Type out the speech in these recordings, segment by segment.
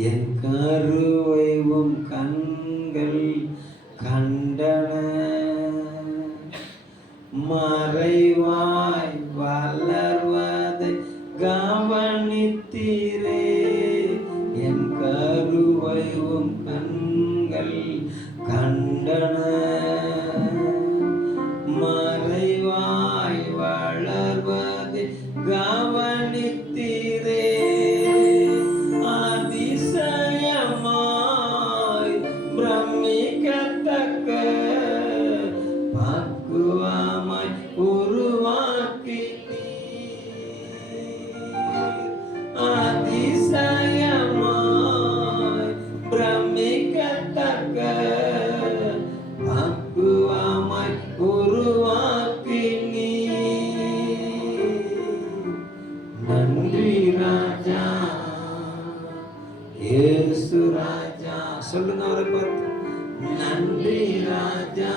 என் கருவை உம் கண்கள் கண்டன, மறைவாய் வளர்வதை கவனித்தீரே. என் கருவை உம் கண்கள் கண்டன, மறைவாய் வளர்வதை கவனித்தீரே. அதிசயமாய் பிரமிக்கத்தக்க பக்குவமாய் உருவாக்கி அதிசயமாய் பிரமிக்கத்தக்க பக்குவமாய் உருவாக்கி நன்றி ராஜா இயேசு ராஜா. சொல்லுங்க அவரை பார்த்து, நன்றி ராஜா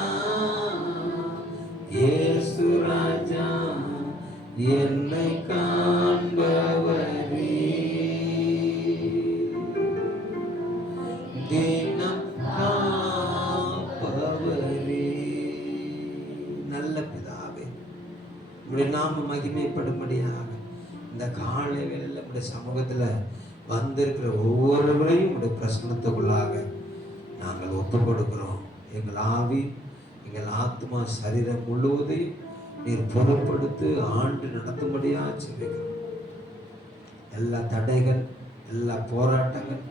இயேசு ராஜா, என்னை காண்பவரே, தினம் காப்பவரே. நல்ல பிதாவே, உடைய நாம மகிமைப்படும்படியாக இந்த காலை வேளையில உடைய சமூகத்துல வந்திருக்கிற ஒவ்வொருவரையும் உடைய பிரசன்னத்துக்குள்ளாக நாங்கள் ஒப்பு கொடுக்கிறோம். எங்கள் ஆவி, எங்கள் ஆத்மா, சரீரம் முழுவதையும் நீர் பொறுப்படுத்து ஆண்டு நடத்தும்படியாக செபிக்கிறோம். எல்லா தடைகள், எல்லா போராட்டங்கள்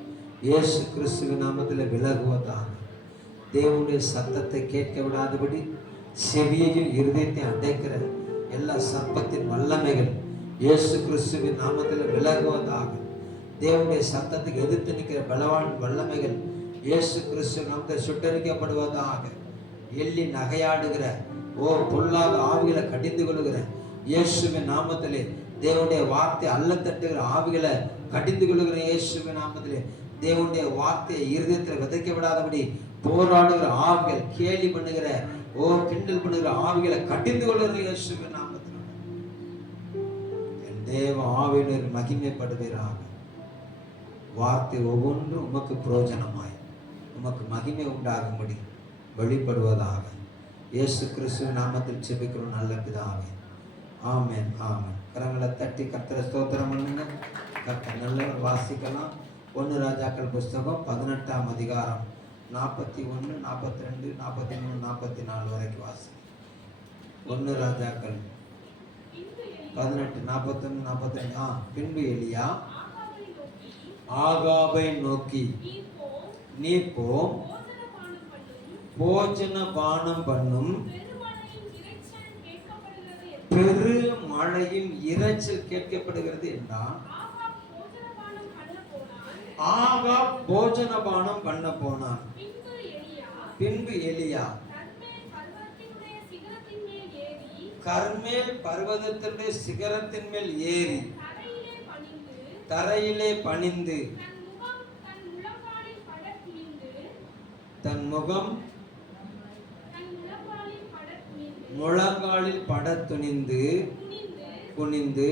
இயேசு கிறிஸ்துவின் நாமத்தில் விலகுவதாக. தேவனுடைய சத்தத்தை கேட்க விடாதபடி செவியையும் இருதயத்தையும் அடைக்கிற எல்லா சர்ப்பத்தின் வல்லமைகள் இயேசு கிறிஸ்துவின் நாமத்தில் விலகுவதாக. தேவனுடைய சத்தத்துக்கு எதிர்த்து நிற்கிற பலவான் வல்லமைகள் இயேசு கிறிஸ்து நாமத்தில் சுட்டரிக்கப்படுவதாக. எள்ளி நகையாடுகிற பொல்லாத ஆவிகளை கடிந்து கொள்ளுகிற இயேசுவின் நாமத்திலே, தேவனுடைய வார்த்தை அல்ல தட்டுகிற ஆவிகளை கடிந்து கொள்ளுகிற இயேசுவின் நாமத்திலே, தேவனுடைய வார்த்தையை இருதயத்தில் விதைக்க விடாதபடி போராடுகிற ஆவிகள், கேலி பண்ணுகிற கிண்டல் பண்ணுகிற ஆவிகளை கடிந்து கொள்ளுகிற இயேசுவின் நாமத்தில் என் தேவ ஆவியினர் மகிமைப்படுகிறார். வார்த்தை ஒவ்வொன்றும் உமக்கு பிரயோஜனமாய் உமக்கு மகிமை உண்டாகும்படி வெளிப்படுவதாக. இயேசு கிறிஸ்துவின் நாமத்தில் செபிக்கிறோம் நல்ல பிதாவே, ஆமென் ஆமென். கரங்களை தட்டி கர்த்தரை ஸ்தோத்திரம் பண்ணுங்க. கர்த்தர் நல்லவர். வாசிக்கலாம். 1 ராஜாக்கள் புஸ்தகம் 18ஆம் அதிகாரம் 41, 42, 43, 44 வரைக்கும் வாசி. 1 ராஜாக்கள் 18, 41, 42. பின்பு எலியா ஆகாபை நோக்கி, நீ போம், போஜன பானம் பண்ணும், பெரு மழையும் இரைச்சல் கேட்கப்படுகிறது என்றான். ஆகாப் போஜன பானம் பண்ண போனான். பின்பு எலியா கர்மேல் பர்வதத்தினுடைய சிகரத்தின் மேல் ஏறி தரையிலே பணிந்து தன் முகம் முழங்காலில் பட துணிந்து குனிந்து,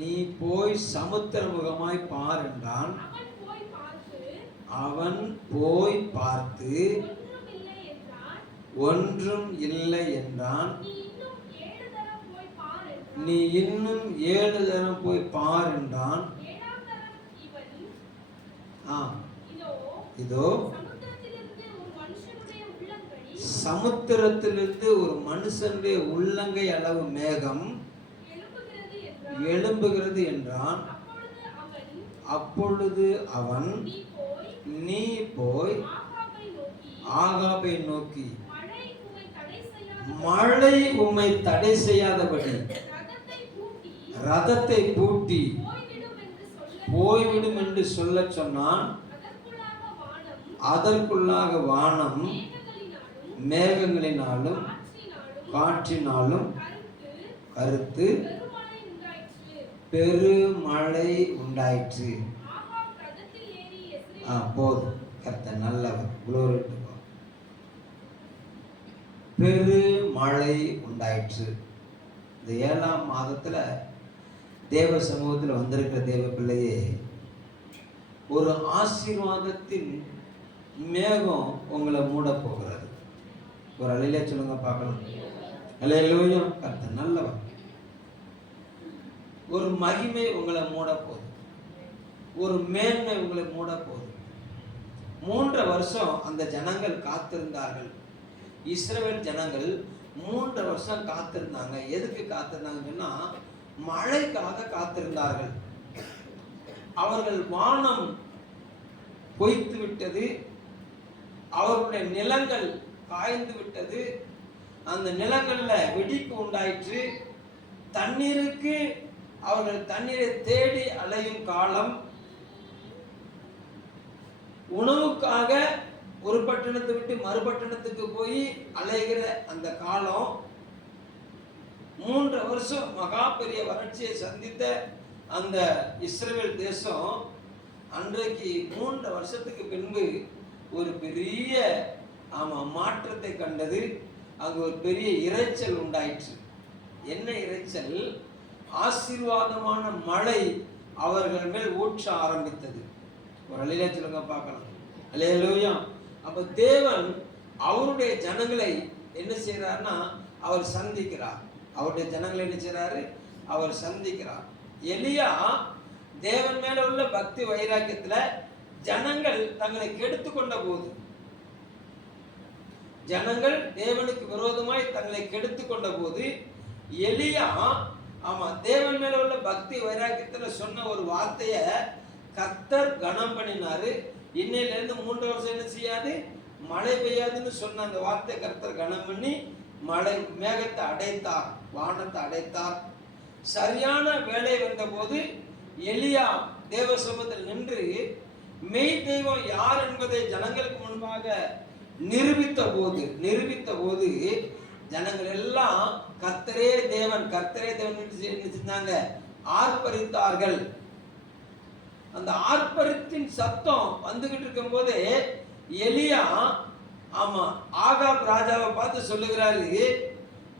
நீ போய் சமுத்திரமுகமாய் பார் என்றான். அவன் போய் பார்த்து ஒன்றும் இல்லை என்றான். நீ இன்னும் 7 தரம் போய் பார் என்றான். இதோ சமுத்திரத்திலிருந்து ஒரு மனுஷனுடைய உள்ளங்கை அளவு மேகம் எழும்புகிறது என்றான். அப்பொழுது அவன், நீ போய் ஆகாபை நோக்கி, மழை உம்மை தடை செய்யாதபடி ரதத்தை பூட்டி போய்விடும் என்று சொல்ல சொன்னான். அதற்குள்ளாக வானம் மேகங்களினாலும் காற்றினாலும் கருத்து பெருமழை உண்டாயிற்று. போதும். கர்த்தர் நல்லவர். Glory to God. பெருமழை உண்டாயிற்று. இந்த 7ஆம் மாதத்துல தேவ சமூகத்தில் வந்திருக்கிற தேவ பிள்ளையே, ஒரு ஆசீர்வாதத்தின் மேகம் உங்களை மூட போகிறது. ஒரு அலையிலே சொல்லுங்க பார்க்கலாம். அல்லேலூயா. கர்த்தர் நல்லவர். ஒரு மகிமை உங்களை மூட போகுது, ஒரு மேன்மை உங்களை மூட போகுது. 3 வருஷம் அந்த ஜனங்கள் காத்திருந்தார்கள். இஸ்ரவேல் ஜனங்கள் 3 வருஷம் காத்திருந்தாங்க. எதுக்கு காத்திருந்தாங்கன்னா, மழைக்காக காத்திருந்தார்கள். அவர்கள் வானம் பொய்த்து விட்டது, அவர்களுடைய நிலங்கள் காய்ந்து விட்டது, அந்த நிலங்கள்ல வெடிப்பு உண்டாயிற்று. தண்ணீருக்கு அவர்கள் தண்ணீரை தேடி அலையும் காலம், உணவுக்காக ஒரு பட்டணத்தை விட்டு மறுபட்டணத்துக்கு போய் அலைகிற அந்த காலம், 3 வருஷம் மகா பெரிய வறட்சியை சந்தித்த அந்த இஸ்ரவேல் தேசம் அன்றைக்கு 3 வருஷத்துக்கு பின்பு ஒரு பெரிய மாற்றத்தை கண்டது. அங்கு ஒரு பெரிய இரைச்சல் உண்டாயிற்று. என்ன இரைச்சல்? ஆசீர்வாதமான மழை அவர்கள் மேல் ஊற்ற ஆரம்பித்தது. ஒரு அலையிலே சொல்லுங்க பார்க்கலாம். அல்லேலூயா. அப்ப தேவன் அவருடைய ஜனங்களை என்ன செய்யறாருன்னா, அவர் சந்திக்கிறார். அவருடைய ஜனங்களை என்ன செய்யறாரு? அவர் சந்திக்கிறார். எலியா தேவன் மேல உள்ள பக்தி வைராக்கியத்துல ஜனங்கள் தங்களை கெடுத்து கொண்ட போது, ஜனங்கள் தேவனுக்கு விரோதமாய் தங்களை கெடுத்து கொண்ட போது, எலியா தேவன் மேல உள்ள பக்தி வைராக்கியத்துல சொன்ன ஒரு வார்த்தைய கர்த்தர் கனம் பண்ணினாரு. இன்னையில இருந்து 3 வருஷம் என்ன செய்யாது, மழை பெய்யாதுன்னு சொன்ன அந்த வார்த்தை கர்த்தர் கனம் பண்ணி மழை மேகத்தை அடைத்தார், வானத்தை அடைத்தார். சரியான வேலை வந்த போது எலியா தேவ சமூகத்தில் நின்று மெய் தெய்வம் யார் என்பதை ஜனங்களுக்கு முன்பாக நிரூபித்த போது ஜனங்கள் எல்லாம் கர்த்தரே தேவன் என்ன செஞ்சாங்க? ஆர்ப்பரித்தார்கள். அந்த ஆர்ப்பரித்தின் சத்தம் வந்துகிட்டு இருக்கும் போதே எலியா ஆகாப் ராஜாவை பார்த்து சொல்லுகிறாரு,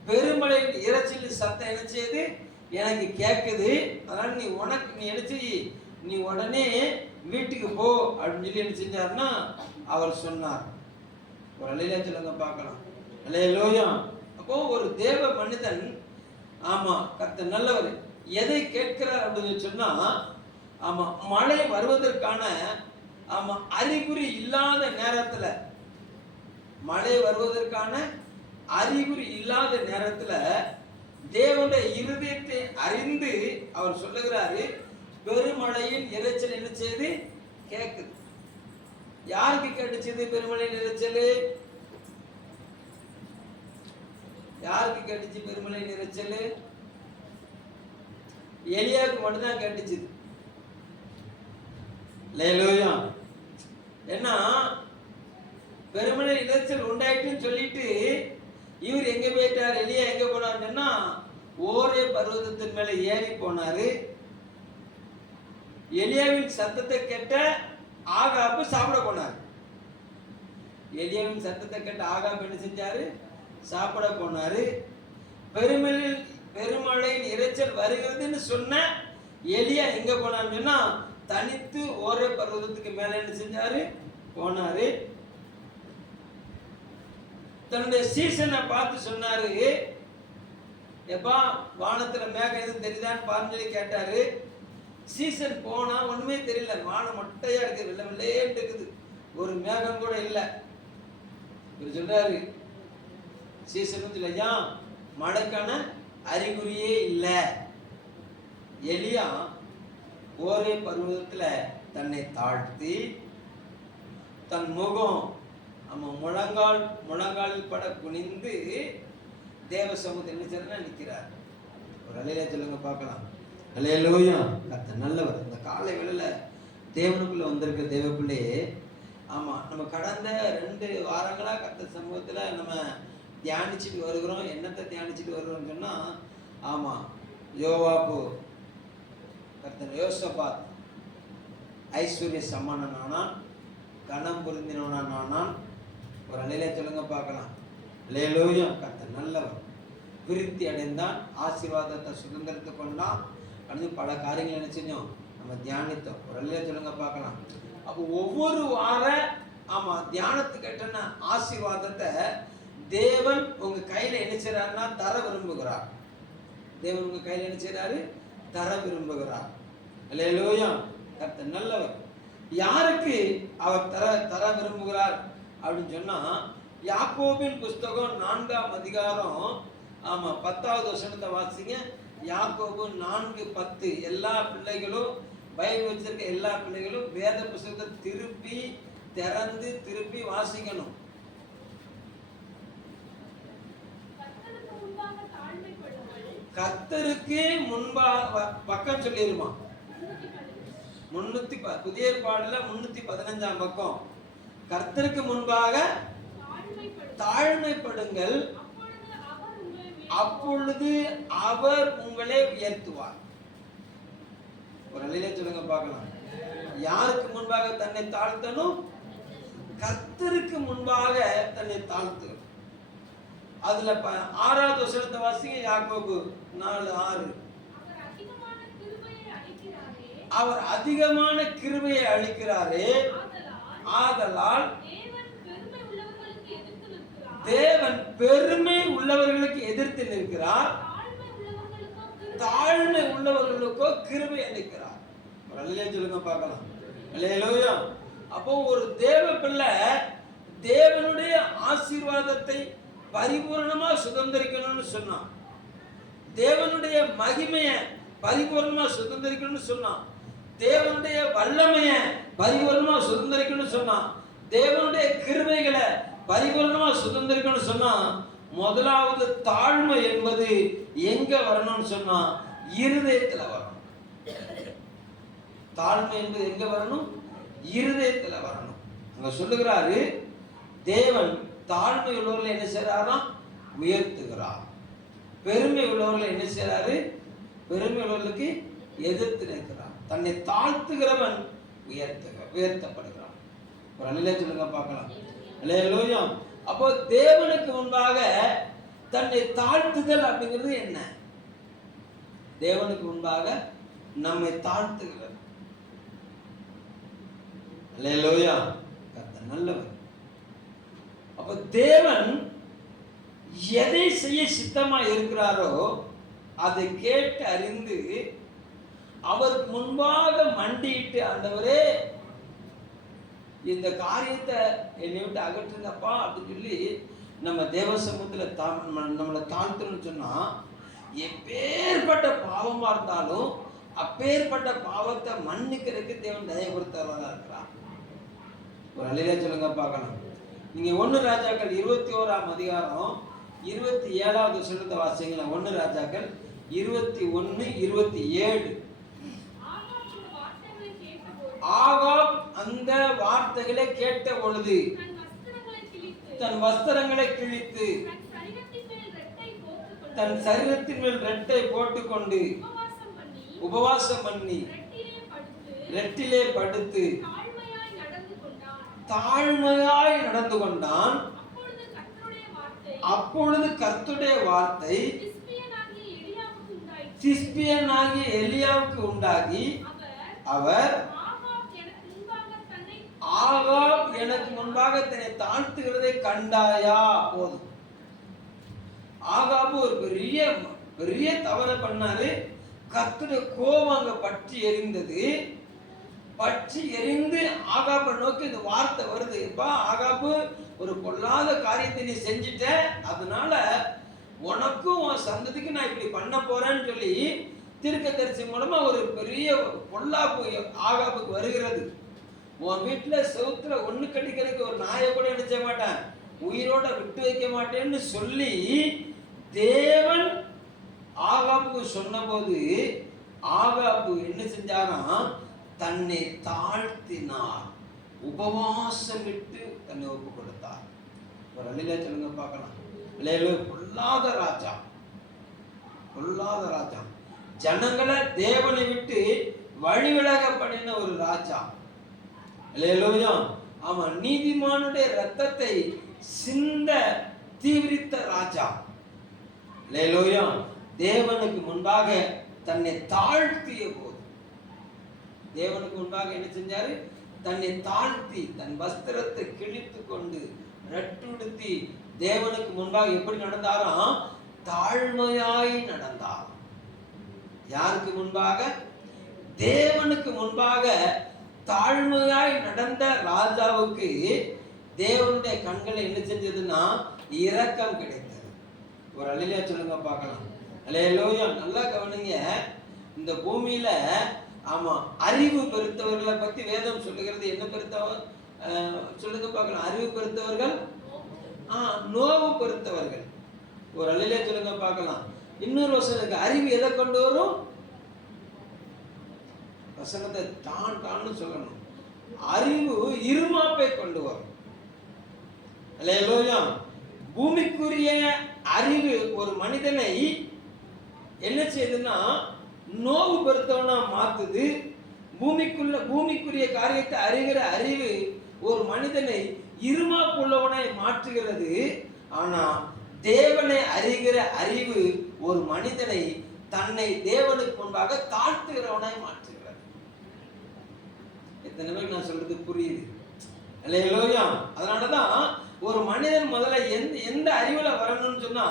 பெருமழை இரைச்சல் சத்தம் என்ன செய்யுது, எனக்கு கேட்குது. அதனால நீ என்ன செய்ய, நீ உடனே வீட்டுக்கு போ அப்படின்னு சொல்லி என்ன செஞ்சாருன்னா அவர் சொன்னார். ஒரு அலையில சொல்லுங்க பார்க்கலாம். அல்லேலூயா. அப்போ ஒரு தேவ மனிதன் கர்த்தர் நல்லவர். எதை கேட்கிறார் அப்படின்னு சொன்னா, மழை வருவதற்கான அறிகுறி இல்லாத நேரத்துல, மழை வருவதற்கான அறிகுறி இல்லாத நேரத்துல தேவனுடைய இருதயத்தை அறிந்து அவர் சொல்லுகிறாரு, பெருமழையின் இரைச்சல் என்ன செய்யுது, கேட்குது. யாருக்கு கேட்டுச்சது பெருமழையின் இரைச்சல்? யாருக்கு கேட்டுச்சு பெருமழையின் இரைச்சல்? எலியாவுக்கு மட்டும்தான் கேட்டுச்சுது. அல்லேலூயா. ஏன்னா பெருமழை இரைச்சல் உண்டாயிட்டுன்னு சொல்லிட்டு இவர் எங்க போயிட்டார், எலியா எங்க போனாருன்னா ஓரே பர்வதத்தின் மேல ஏறி போனாரு. எலியாவின் சத்தத்தை கேட்ட ஆகாப்பு சாப்பிட போனார். எலியாவின் சத்தத்தை கேட்ட ஆகாப்பு என்ன செஞ்சாரு? சாப்பிட போனாரு. பெருமழையின் இரைச்சல் வருகிறதுன்னு சொன்ன எலியா எங்க போனான்னு சொன்னா தனித்து ஓரே பர்வதத்துக்கு மேல என்ன செஞ்சாரு? போனாரு. தன்னுடைய சீசனை பார்த்து சொன்னாரு, எப்பா வானத்துல மேகம் எதுவும் தெரியுதான்னு பாருன்னு கேட்டாரு. சீசன் போனா ஒண்ணுமே தெரியல, வானம் மொட்டையா இருக்குது, வெள்ளை வெள்ளையேன்னு இருக்குது, ஒரு மேகம் கூட இல்லை. இவர் சொல்றாரு, சீசன் இல்லையா, மழைக்கான அறிகுறியே இல்லை. எலியா ஓரே பருவத்துல தன்னை தாழ்த்தி தன் முகம் முழங்கால் பட குனிந்து தேவ சமூகத்தில் என்ன நிற்கிறார். ஒரு அலையில சொல்லுங்க பார்க்கலாம். அல்லேலூயா. கர்த்தர் நல்லவர். இந்த காலை வேளையில தேவனுக்குள்ள வந்திருக்க தேவ பிள்ளையே, நம்ம கடந்த 2 வாரங்களா கர்த்தர் சமூகத்துல நம்ம தியானிச்சுட்டு வருகிறோம். என்னத்தை தியானிச்சுட்டு வருகிறோம்னு சொன்னா, யோவாபு, கர்த்தர் யோசபாத் ஐஸ்வர்ய சமானனானான், கனம் பொருந்தினவனானான். ஒரு அலையில சொல்லுங்க பார்க்கலாம். அல்லேலூயா. கர்த்தர் நல்லவர். விருத்தி அடைந்தான், ஆசீர்வாதத்தை சுதந்திரத்து கொண்டான், அடுத்து பல காரியங்கள் என்ன செஞ்சோம், நம்ம தியானித்தோம். ஒரு அல்லையா சொல்லுங்க பார்க்கலாம். அப்போ ஒவ்வொரு வார தியானத்துக்கு எட்டன ஆசீர்வாதத்தை தேவன் உங்க கையில என்ன செய்றாருன்னா தர விரும்புகிறார். தேவன் உங்க கையில என்ன செய்றாரு, தர விரும்புகிறார். அல்லேலூயா. கர்த்தர் நல்லவர். யாருக்கு அவர் தர விரும்புகிறார் அப்படின்னு சொன்னா, யாக்கோபின் புஸ்தகம் 4ஆம் அதிகாரம் 10வது வசனத்தை வாசிங்க. யாக்கோபு 4:10. எல்லா பிள்ளைகளும் பைபிள் வச்சிருக்க எல்லா பிள்ளைகளும் வேத புஸ்தகத்தை திருப்பி வாசிக்கணும். கர்த்தருக்கு முன்பாக பக்கம் சொல்லிருமா, புதிய ஏற்பாடுல 315ஆம் பக்கம். கர்த்தருக்கு முன்பாக தாழ்மைப்படுங்கள், அப்பொழுது அவர் உங்களை உயர்த்துவார். ஒரு அலையிலே சொல்லுங்க பார்க்கலாம். யாருக்கு முன்பாக தன்னை தாழ்த்தணும்? கர்த்தருக்கு முன்பாக தன்னை தாழ்த்தணும். அதுல 6வது வசனத்தை வாசிங்க. யாக்கோபு 4:6. அவர் அதிகமான கிருபையை அளிக்கிறாரே, ஆதலால் தேவன் பெருமை உள்ளவர்களுக்கு எதிர்த்து நிற்கிறார், தாழ்மை உள்ளவர்களுக்கோ கிருபை அளிக்கிறார். அல்லேலூயா சொல்லுங்க பார்க்கலாம். அல்லேலூயா. அப்போ ஒரு தேவ பிள்ளை தேவனுடைய ஆசீர்வாதத்தை பரிபூர்ணமா சுதந்திரிக்கணும்னு சொன்னான். தேவனுடைய மகிமையை பரிபூர்ணமா சுதந்திரிக்கணும்னு சொன்னான். தேவனுடைய வல்லமையை பரிபூர்ணமா சுதந்திரிக்கணும்னு சொன்னான். தேவனுடைய கிருபைகளை பரிபூர்ணமா சுதந்திரிக்கணும்னு சொன்னா, முதலாவது தாழ்மை என்பது எங்க வரணும்னு சொன்னா இருதயத்துல வரணும். தாழ்மை என்பது எங்க வரணும்? இருதயத்துல வரணும். அங்க சொல்லுகிறாரு, தேவன் தாழ்மை உள்ளவர்களை என்ன செய்யறாராம்? உயர்த்துகிறார். பெருமை உள்ளவர்களை என்ன செய்யறாரு? பெருமை உள்ளவர்களுக்கு எதிர்த்து நிற்கிறார். தன்னை தாழ்த்துகிறவன் உயர்த்தப்படுகிறான். ஒரு அல்லேலூயா சொல்லுங்க பார்க்கலாம். அல்லேலூயா. அப்போ தேவனுக்கு முன்பாக தன்னை தாழ்த்துதல் அப்படிங்கிறது என்ன? தேவனுக்கு முன்பாக நம்மை தாழ்த்துகிறது. அல்லேலூயா. கர்த்தர் நல்லவர். அப்போ தேவன் எதை செய்ய சித்தமா இருக்கிறாரோ அதை கேட்டு அறிந்து அவருக்கு முன்பாக மண்டியிட்டு, ஆண்டவரே இந்த காரியத்தை என்னை விட்டு அகற்றுங்கப்பா அப்படின்னு சொல்லி நம்ம தேவ சமூகத்தில் நம்மளை தாழ்த்தணும்னு சொன்னா, எப்பேற்பட்ட பாவமா இருந்தாலும் அப்பேற்பட்ட பாவத்தை மன்னிக்கிறதுக்கு தேவன் தயவுறுத்தவராக இருக்கிறார். ஒரு அல்லேலூயா சொல்லுங்க பார்க்கலாம். நீங்க 1 ராஜாக்கள் 21ஆம் அதிகாரம் 27வது வசனத்தை வாசிங்களா. 1 ராஜாக்கள் 21:27. ஆகாப் அந்த வார்த்தைகளை கேட்ட பொழுது தன் வஸ்திரங்களை கிழித்து தன் சரீரத்தின் மேல் ரெட்டை போட்டுக்கொண்டு உபவாசம் பண்ணி ரெட்டிலே படுத்து தாழ்மையாய் நடந்து கொண்டான். அப்பொழுது கர்த்தருடைய வார்த்தை திஸ்பியனாகிய எலியாவுக்கு உண்டாகி, அவர் ஆகாப் எனக்கு முன்பாக தன்னை தாழ்த்துகிறதை கண்டாயா? போதும். ஆகாபு ஒரு பெரிய தவறை பண்ணாரு. கர்த்தருடைய கோபம் அங்க பற்றி எரிந்தது. பற்றி எரிந்து ஆகாபை நோக்கி இந்த வார்த்தை வருது, ஆகாபு ஒரு பொல்லாத காரியத்தை நீ செஞ்சுட்ட, அதனால உனக்கும் உன் சந்ததிக்கு நான் இப்படி பண்ண போறேன்னு சொல்லி தீர்க்கதரிசி மூலமா ஒரு பெரிய பொல்லாப்பு ஆகாபுக்கு வருகிறது. உன் வீட்டுல செவுத்துல ஒண்ணு கடிக்கிறதுக்கு ஒரு நாயை கூட நினைச்ச மாட்டேன், உயிரோட விட்டு வைக்க மாட்டேன்னு சொல்லி தேவன் ஆகாபுக்கு சொன்ன போது ஆகாபு என்ன செஞ்சாராம்? தன்னை தாழ்த்தினார், உபவாசம் விட்டு தன்னை ஒப்பு கொடுத்தார். ஒரு அல்லேலூயா சொல்லுங்க பார்க்கலாம். அல்லேலூயா. பொல்லாத ராஜா, ஜனங்களை தேவனை விட்டு வழிவிலக பண்ணின ஒரு ராஜா. அல்லேலூயா. ஆமா, நீதிமானுடைய ரத்தத்தை சிந்த தீவிரித்த ராஜா. அல்லேலூயா. தேவனுக்கு முன்பாக தன்னை தாழ்த்திய போது, தேவனுக்கு முன்பாக என்ன செஞ்சாரு? தன்னை தாழ்த்தி தன் வஸ்திரத்தை கிழித்து கொண்டு ரட்டுடுத்தி தேவனுக்கு முன்பாக எப்படி நடந்தாராம்? தாழ்மையாய் நடந்தார். யாருக்கு முன்பாக? தேவனுக்கு முன்பாக தாழ்மையாய் நடந்த ராஜாவுக்கு தேவனுடைய கண்களை என்ன செஞ்சதுன்னா இரக்கம் கிடைத்தது. ஒரு அல்லேலூயா சொல்லுங்க பார்க்கலாம். அல்லேலூயா. நல்லா கவனிங்க. இந்த பூமியில ஆமா அறிவு பெருத்தவர்களை பத்தி வேதம் சொல்லுகிறது. என்ன பெருத்தவர் சொல்லுங்க பார்க்கலாம். அறிவு பெருத்தவர்கள் நோவு பெருத்தவர்கள். ஒரு அல்லேலூயா சொல்லுங்க பார்க்கலாம். இன்னொரு வசனம் இருக்கு. அறிவு எதை கொண்டு வரும்? வசனத்தை டான்னு சொல்லணும். அறிவு இருமாப்பை கொண்டு வரும். அல்லேலூயா. பூமிக்குரிய அறிவு ஒரு மனிதனை என்ன செய்யுதுன்னா நோவு பெருத்தவனா மாத்துது. பூமிக்குரிய காரியத்தை அறிகிற அறிவு ஒரு மனிதனை இருமாப்புள்ளவனாய் மாற்றுகிறது. ஆனா தேவனை அறிகிற அறிவு ஒரு மனிதனை தன்னை தேவனுக்கு முன்பாக தாழ்த்துகிறவனாய் மாற்றுகிறது. எத்தனை பேருக்கு நான் சொல்றது புரியுது? அல்லேலூயா. அதனாலதான் ஒரு மனிதன் முதல்ல எந்த அறிவுல வரணும்னு சொன்னா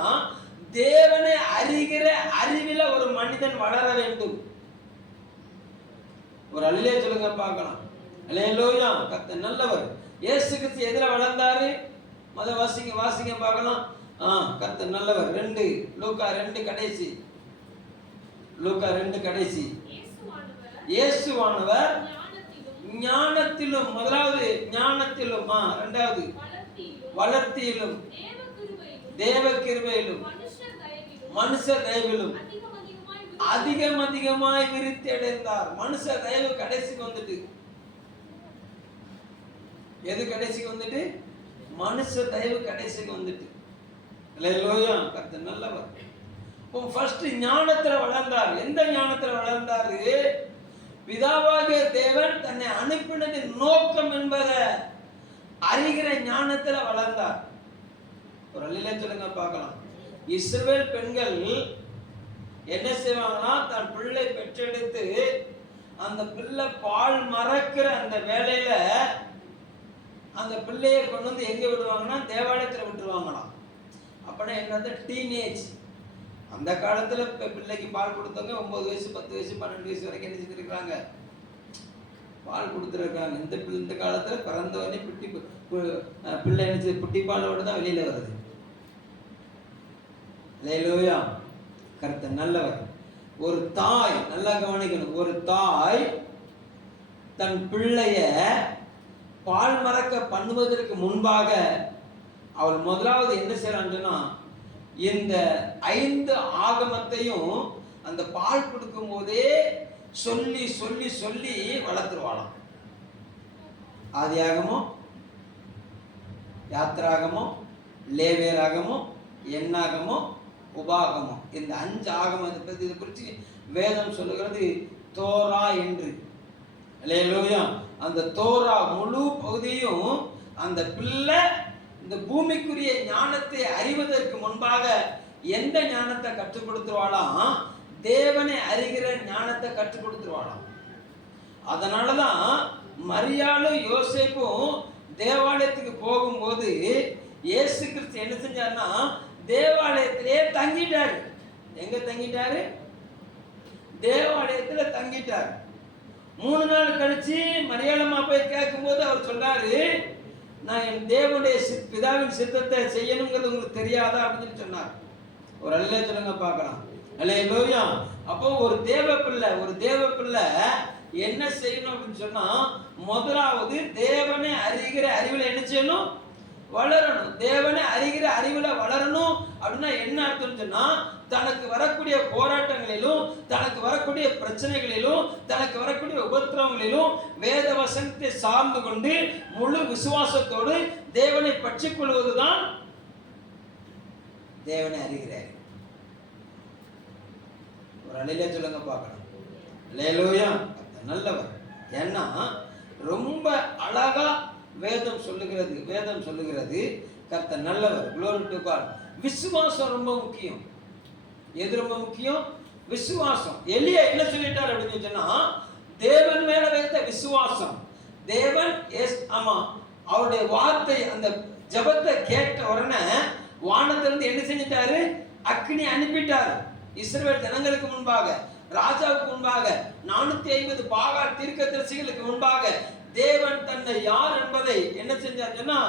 தேவனை அறிகிற அறிவில ஒரு மனிதன் வளர வேண்டும். ஒரு அல்லேலூயா சொல்லுங்க பார்க்கலாம். அல்லேலூயா. கர்த்தர் நல்லவர். இயேசு கிறிஸ்து எதிர வளர்ந்தாரு? வாசிங்க பார்க்கலாம். கர்த்தர் நல்லவர். 2 லூக்கா 2 கடைசி. லூக்கா 2 கடைசி. இயேசுவானவர் ஞானத்திலும், முதலாவது ஞானத்திலும், இரண்டாவது வளர்த்தியிலும், தேவ கிருபையிலும், மனுஷ தயவிலும் அதிகமாய் விருத்தி அடைந்தார். மனுஷ தயவு கடைசிக்கு வந்துட்டு, எது கடைசிக்கு வந்துட்டு? மனுஷ தயவு கடைசிக்கு வந்துட்டு. அல்லேலூயா. கர்த்தர் நல்லவர். ஃபர்ஸ்ட் ஞானத்துல வளர்ந்தார். எந்த ஞானத்துல வளர்ந்தாரு? பிதாவாகிய தேவன் தன்னை அனுப்பினதின் நோக்கம் என்பதை அறிகிற ஞானத்துல வளர்ந்தார். ஒரு அல்லேலூயா சொல்லுங்க பார்க்கலாம். இஸ்ரவேல் பெண்கள் என்ன செய்வாங்கன்னா தன் பிள்ளை பெற்றெடுத்து அந்த பிள்ளை பால் மறக்கிற அந்த வேலையில அந்த பிள்ளையை கொண்டு வந்து எங்க விடுவாங்கன்னா தேவாலயத்தில் விட்டுருவாங்களாம். அப்படின்னா என்னது? டீனேஜ். அந்த காலத்துல பிள்ளைக்கு பால் கொடுத்தவங்க 9 வயசு 10 வயசு 12 வயசு வரைக்கும் என்ன செஞ்சிருக்காங்க? பால் கொடுத்துருக்காங்க. இந்த காலத்துல பிறந்தவனே பிள்ளை என்ன புட்டி பாலோட தான் வெளியில வருது. அல்லேலூயா. கர்த்தர் நல்லவர். ஒரு தாய், நல்லா கவனிக்கணும், ஒரு தாய் தன் பிள்ளைய பால் மறக்க பண்ணுவதற்கு முன்பாக அவள் முதலாவது என்ன செய்யறான்னு சொன்னா இந்த 5 ஆகமத்தையும் அந்த பால் கொடுக்கும் போதே சொல்லி சொல்லி சொல்லி வளர்த்துருவாளாம். ஆதியாகமோ, யாத்திராகமோ, லேவியராகமோ, எண்ணாகமோ, உபாகமோ, இந்த 5 ஆகமத்தை பற்றி இதை குறித்து வேதம் சொல்லுகிறது தோரா என்று. அல்லேலூயா. அந்த தோரா முழு பகுதியும் அந்த பிள்ளை இந்த பூமிக்குரிய ஞானத்தை அறிவதற்கு முன்பாக எந்த ஞானத்தை கற்றுக் கொடுத்துருவாளாம்? தேவனை அறிகிற ஞானத்தை கற்றுக் கொடுத்துருவாளாம். அதனாலதான் மரியாளும் யோசேப்பும் தேவாலயத்துக்கு போகும்போது இயேசு கிறிஸ்து என்ன செஞ்சாருன்னா தேவாலயத்திலே தங்கிட்டாரு. எங்க தங்கிட்டாரு? தேவாலயத்துல தங்கிட்டார். 3 நாள் கழிச்சு மரியாளம்மா போய் கேட்கும் போது அவர் சொல்றாரு, நான் என் தேவனுடைய பிதாவின் சித்தத்தை செய்யணுங்கிறது உங்களுக்கு தெரியாதா அப்படின்னு சொன்னார். ஒரு அல்லேலூயா சொல்லுங்க பார்க்கலாம். அல்லேலூயா. அப்போ ஒரு தேவ பிள்ளை என்ன செய்யணும் அப்படின்னு சொன்னா முதலாவது தேவனை அறிகிற அறிவுல என்ன செய்யணும்? வளரணும். தேவனை அறிகிற அறிவுல வளரணும் அப்படின்னா என்ன அர்த்தம் சொன்னா தனக்கு வரக்கூடிய போராட்டங்களிலும் தனக்கு வரக்கூடிய பிரச்சனைகளிலும் தனக்கு வரக்கூடிய உபத்திரவங்களிலும் வேத வசனத்தை சார்ந்து கொண்டு முழு விசுவாசத்தோடு தேவனை பற்றிக் கொள்வதுதான் தேவனை அறிகிறார். ஒரு அல்லேலூயா சொல்லுங்க பார்க்கலாம். அல்லேலூயா. நல்லவர். ஏன்னா ரொம்ப அழகா வேதம் சொல்லுகிறது கர்த்தர் நல்லவர். Glory to God. விசுவாசம் ரொம்ப முக்கியம். எது ரொம்ப முக்கியம்? விசுவாசம். எலியா என்ன சொல்லிட்டார் அப்படின்னு சொன்னா, தேவன் மேல வைத்த விசுவாசம். தேவன் அவருடைய வார்த்தை, அந்த ஜெபத்தை கேட்ட உடனே வானத்திலிருந்து என்ன செஞ்சிட்டாரு? அக்கினி அனுப்பிட்டார். இஸ்ரவேல் ஜனங்களுக்கு முன்பாக, ராஜாவுக்கு முன்பாக, 450 பாகால் தீர்க்கதரிசிகளுக்கு முன்பாக தேவன் தன்னை யார் என்பதை என்ன செஞ்சாருன்னா,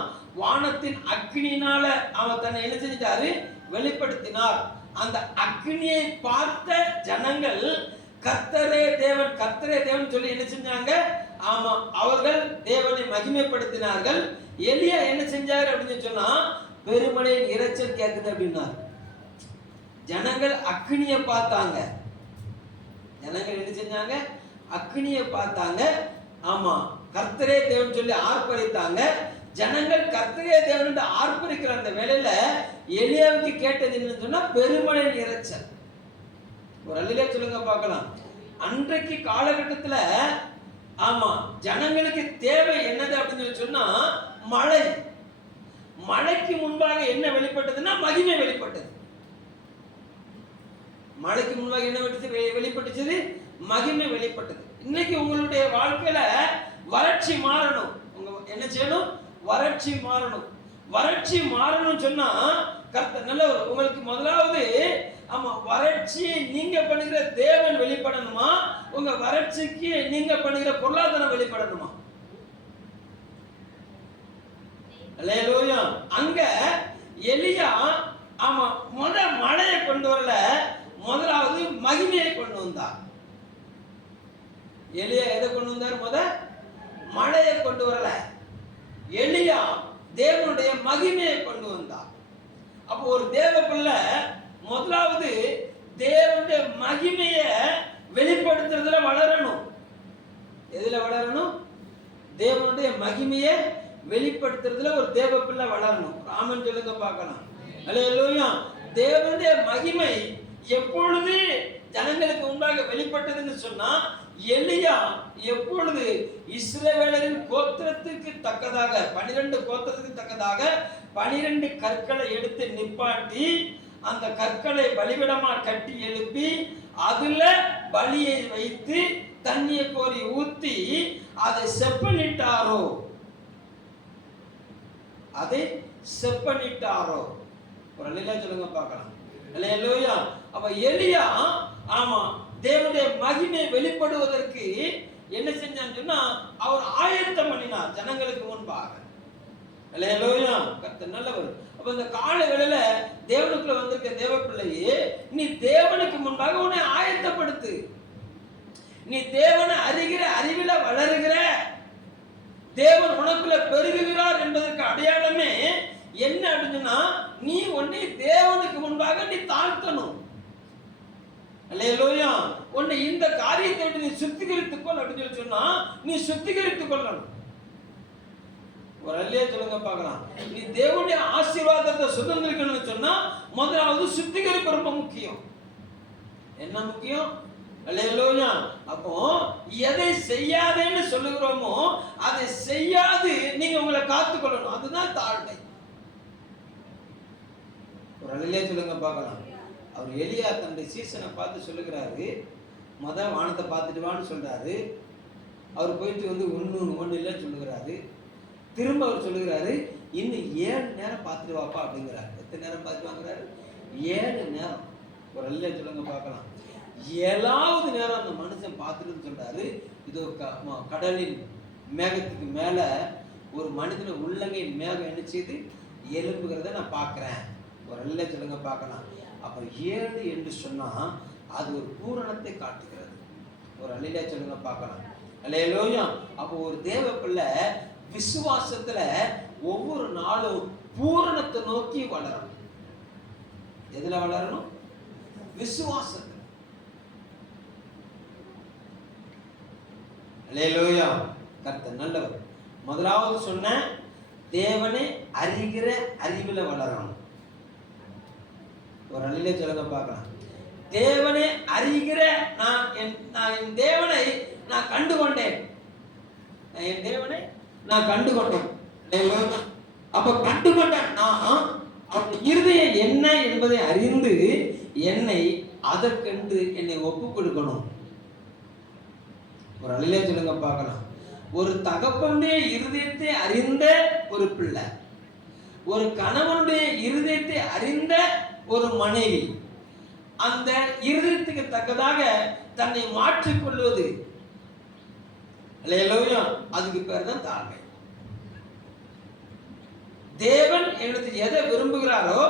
வானத்தின் அக்கினியினால அவர் தன்னை என்ன செஞ்சிட்டாரு? வெளிப்படுத்தினார். அந்த அக்கினியை பார்த்த ஜனங்கள் கர்த்தரே தேவன், கர்த்தரே தேவன் சொல்லி என்ன செஞ்சாங்க? அவர்கள் தேவனை மகிமைப்படுத்தினார்கள். எலியா என்ன செஞ்சாரு அப்படின்னு சொன்னா, பெருமழையின் இரைச்சல் கேட்குது அப்படின்னார். ஜனங்கள் அக்கினியை பார்த்தாங்க. ஜனங்கள் என்ன செஞ்சாங்க? அக்கினியை பார்த்தாங்க. கர்த்தரே தேவன் சொல்லி ஆர்ப்பரித்தாங்க. ஜனங்கள் கர்த்தரே தேவன் என்று ஆர்ப்பரிக்கிற அந்த வேளையில எலியாவுக்கு கேட்டது என்னன்னு சொன்னா, பெருமழையின் இரைச்சல். ஒரு அல்லையா சொல்லுங்க பார்க்கலாம். அன்றைக்கு காலகட்டத்துல ஜனங்களுக்கு தேவை என்னது அப்படின்னு சொன்னா, மழை. மழைக்கு முன்பாக என்ன வெளிப்பட்டதுன்னா, மகிமை வெளிப்பட்டது. மழைக்கு முன்பாக என்ன வெளிப்பட்டுச்சு? மகிமை வெளிப்பட்டது. இன்னைக்கு உங்களுடைய வாழ்க்கையில வறட்சி மாறணும். என்ன செய்யணும்? வறட்சி மாறணும். வறட்சி மாறணும் சொன்னா கர்த்தர் நல்லவர். உங்களுக்கு முதலாவது வறட்சியை நீங்க பண்ணுகிற தேவன் வெளிப்படணுமா? உங்க வறட்சிக்கு நீங்க பண்ணுகிற பொருளாதாரம் வெளிப்படணுமா? அல்லேலூயா. அங்க எலியா மழையை கொண்டு வரல, முதலாவது மகிமையை கொண்டு வந்தார். எலியா எதை கொண்டு வந்தார்? மழையை கொண்டு வரல, எலியா தேவனுடைய மகிமையை கொண்டு வந்தார். அப்போ ஒரு தேவ பிள்ளை முதலாவது தேவனுடைய மகிமையை வெளிப்படுத்துறதுல வளரணும். எதுல வளரணும்? தேவனுடைய மகிமையை வெளிப்படுத்துறதுல ஒரு தேவ பிள்ளை வளரணும். ராமன் சொல்லுங்க பார்க்கலாம். அல்லேலூயா. தேவனுடைய மகிமை எப்பொழுது ஜனங்களுக்கு முன்பாக வெளிப்பட்டதுன்னு சொன்னா, எலியா எப்பொழுது இஸ்ரவேலரின் கோத்திரத்துக்கு தக்கதாக 12 கோத்திரத்துக்கு தக்கதாக 12 கற்களை எடுத்து நிப்பாட்டி, அந்த கற்களை பலிபீடமா கட்டி எழுப்பி அதுல பலியை வைத்து தண்ணியை கோரி ஊத்தி அதை செப்பனிட்டாரோ, அதை செப்பனிட்டாரோ. ஒரு அல்லேலூயா சொல்லுங்க பார்க்கலாம். அல்லேலூயா. அப்ப எலியா தேவனுடைய மகிமை வெளிப்படுவதற்கு என்ன செஞ்சான்னு சொன்னா, அவர் ஆயத்தம் பண்ணினார் ஜனங்களுக்கு முன்பாக. அல்லேலூயா. கர்த்தர் நல்லவர். அப்ப இந்த கால வேளையில தேவனுக்குள்ள வந்திருக்க தேவ பிள்ளையே, நீ தேவனுக்கு முன்பாக உன்னை ஆயத்தப்படுத்து. நீ தேவனை அறிகிற அறிவில வளருகிற, தேவன் உனக்குள்ள பெருகுகிறார் என்பதற்கு அடையாளமே என்ன அப்படின்னா, நீ உன்னை தேவனுக்கு முன்பாக நீ தாழ்த்தணும். அல்லேலூயா. உன்னை இந்த காரியத்தை விட்டு நீ சுத்திகரித்துக் கொள் அப்படின்னு சொன்னா, நீ சுத்திகரித்துக் கொள்ளணும். ஒரு அல்லையா சொல்லுங்க பார்க்கலாம். நீ தேவனுடைய ஆசீர்வாதத்தை சுதந்திரிக்கணும்னு சொன்னா, முதலாவது சுத்திகரிப்பு ரொம்ப முக்கியம். என்ன முக்கியம்? அல்லேலூயா. அப்போ எதை செய்யாதேன்னு சொல்லுகிறோமோ அதை செய்யாது நீங்க உங்களை காத்துக்கொள்ளணும். அதுதான் தாழ்மை. ஒரு அல்லையா சொல்லுங்க பார்க்கலாம். அவர் எலியா தன்னுடைய சீசனை பார்த்து சொல்லுகிறாரு, வானத்தை பார்த்துட்டு வான்னு சொல்றாரு. அவர் போயிட்டு ஒன்று இல்லைன்னு சொல்லுகிறாரு. திரும்ப அவர் சொல்லுகிறாரு, இன்னும் 7 நேரம் பார்த்துட்டு வாப்பா அப்படிங்கிறாரு. எத்தனை நேரம் பார்த்துட்டு வாங்குறாரு? 7 நேரம். ஒரு அல்லையா சொல்லுங்க பார்க்கலாம். 7வது நேரம் அந்த மனுஷன் பார்த்துட்டு சொல்றாரு, இது கடலின் மேகத்துக்கு மேல ஒரு மனிதனை உள்ளங்கை மேகம் என்ன செய்து எழுப்புகிறத நான் பார்க்கிறேன். ஒரு அல்லையா சொல்லுங்க பார்க்கலாம். அப்புறம் 7 என்று சொன்னா அது ஒரு பூரணத்தை காட்டுகிறது. ஒரு அல்லேலூயா சொல்லுங்க பார்க்கலாம். அல்லேலூயா. அப்போ ஒரு தேவ பிள்ளை விசுவாசத்துல ஒவ்வொரு நாளும் பூரணத்தை நோக்கி வளரணும். எதுல வளரணும்? விசுவாசத்துல. அல்லேலூயா. கர்த்தர் நல்லவர். முதலாவது சொன்ன தேவனை அறிகிற அறிவில வளரணும். ஒரு அல்லேலூயா சொல்லுங்க பார்க்கலாம். தேவனை அறிகிற நான் என் தேவனை நான் கண்டுகொண்டேன். என் தேவனை நான் கண்டுகொண்டேன். அப்ப கண்டுகொண்ட நான் அவருடைய இருதயம் என்ன என்பதை அறிந்து என்னை அதற்கென்று என்னை ஒப்பு கொடுக்கணும். ஒரு அழிலே சொல்லுங்க பார்க்கலாம். ஒரு தகப்பனுடைய இருதயத்தை அறிந்த ஒரு பிள்ளை, ஒரு கணவனுடைய இருதயத்தை அறிந்த ஒரு மனைவி, அந்த இருதயத்துக்கு தக்கதாக தன்னை மாற்றிக்கொள்வது, அதுக்கு பேர் தான் தாழ்மை. தேவன் எனக்கு எதை விரும்புகிறாரோ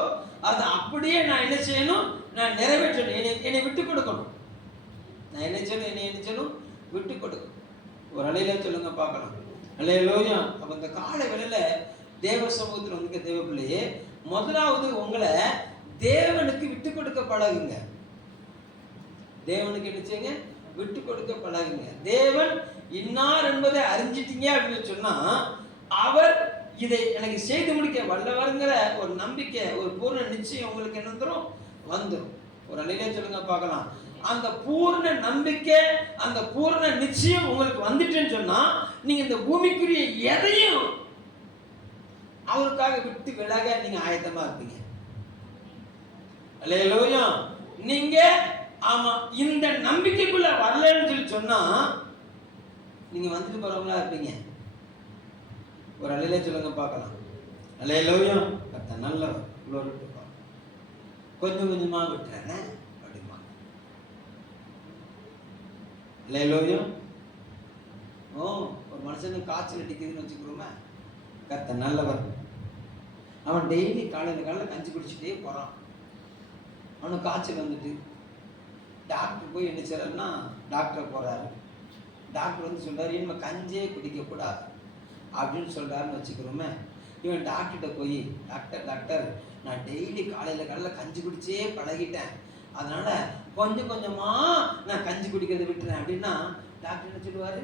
அது அப்படியே நான் என்ன செய்யணும், நான் நிறைவேற்றணும். என்னை விட்டு கொடுக்கணும். நான் என்ன செய்யணும், என்ன செய்யணும், விட்டு கொடுக்கணும். ஒரு அலையில சொல்லுங்க பார்க்கலாம். அல்லேலூயா. அப்ப இந்த காலை வேளையில தேவ சமூகத்தில் வந்து தேவ பிள்ளையே, முதலாவது உங்களை தேவனுக்கு விட்டு கொடுக்க பழகுங்க. தேவனுக்கு என்ன செய்யுங்க, விட்டு கொடுக்க பழகுங்க. தேவன் இன்னார் என்பதை அறிஞ்சிட்டீங்க அப்படின்னு சொன்னா, அவர் இதை எனக்கு செய்து முடிக்க வல்லவருங்கிற ஒரு நம்பிக்கை, ஒரு பூர்ண நிச்சயம் உங்களுக்கு என்ன வந்துடும். ஒரு அலையிலே சொல்லுங்க பார்க்கலாம். அந்த பூர்ண நம்பிக்கை, அந்த பூர்ண நிச்சயம் உங்களுக்கு வந்துட்டுன்னு சொன்னா, நீங்க இந்த பூமிக்குரிய எதையும் அவருக்காக விட்டு விலக நீங்க ஆயத்தமா இருப்பீங்க. அல்லேலூயா. நீங்க ஆமா இந்த நம்பிக்கைக்குள்ள வரலன்னு சொல்லி சொன்னா நீங்க வந்துட்டு போறவங்களா இருப்பீங்க. ஒரு அலையிலே சொல்லுங்க பார்க்கலாம். அல்லேலூயா. கர்த்தர் நல்லவர். கொஞ்சம் கொஞ்சமா விட்டுறேன்னு அப்படிமா. அல்லேலூயா. ஒரு மனுஷனுக்கு காய்ச்சல் அடிக்குதுன்னு வச்சுக்கிறோமே, கர்த்தர் நல்லவர். அவன் டெய்லி காலையில் கஞ்சி குடிச்சுட்டே போறான். அவனுக்கு காய்ச்சல் வந்துட்டு டாக்டர் போய் என்ன செய்யறாருன்னா, டாக்டர் போறாரு. டாக்டர் வந்து சொல்றாரு, இனிமே கஞ்சே குடிக்கக்கூடாது அப்படின்னு சொல்றாருன்னு வச்சுக்கிறோமே. இவன் டாக்டர்கிட்ட போய், டாக்டர் நான் டெய்லி காலையில் கஞ்சி குடிச்சே பழகிட்டேன், அதனால கொஞ்சம் கொஞ்சமா நான் கஞ்சி குடிக்கிறத விட்டுறேன் அப்படின்னா டாக்டர் என்ன சொல்லுவாரு?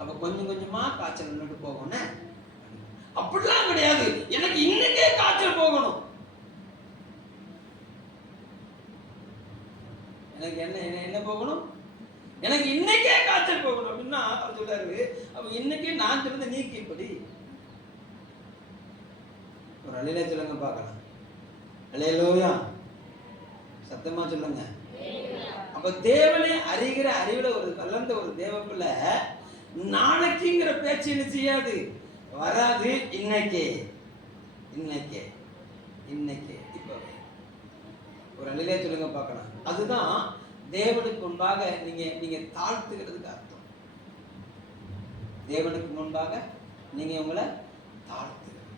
அப்ப கொஞ்சம் கொஞ்சமா காய்ச்சல் நின்றுட்டு போகணும். அப்படிலாம் கிடையாது, எனக்கு இன்னைக்கே காய்ச்சல் போகணும், எனக்கு என்ன போகணும், எனக்கு இன்னைக்கே காய்ச்சல் போகணும் அப்படின்னா அவர் சொல்றாரு, அப்ப இன்னைக்கே நான் திறந்த நீக்கி இப்படி. ஒரு அலையில சொல்லுங்க பார்க்கலாம். அல்லேலூயா. சத்தமா சொல்லுங்க. அப்ப தேவனை அறிகிற அறிவுல ஒரு வளர்ந்த ஒரு தேவப்புல நாளைக்குங்கிற பேச்சு என்ன செய்யாது, வராது. இன்னைக்கே இப்பவே. ஒரு அலையில சொல்லுங்க பார்க்கலாம். அதுதான் தேவனுக்கு முன்பாக நீங்க தாழ்த்துகிறதுக்கு அர்த்தம். தேவனுக்கு முன்பாக நீங்க உங்களை தாழ்த்துகிறது.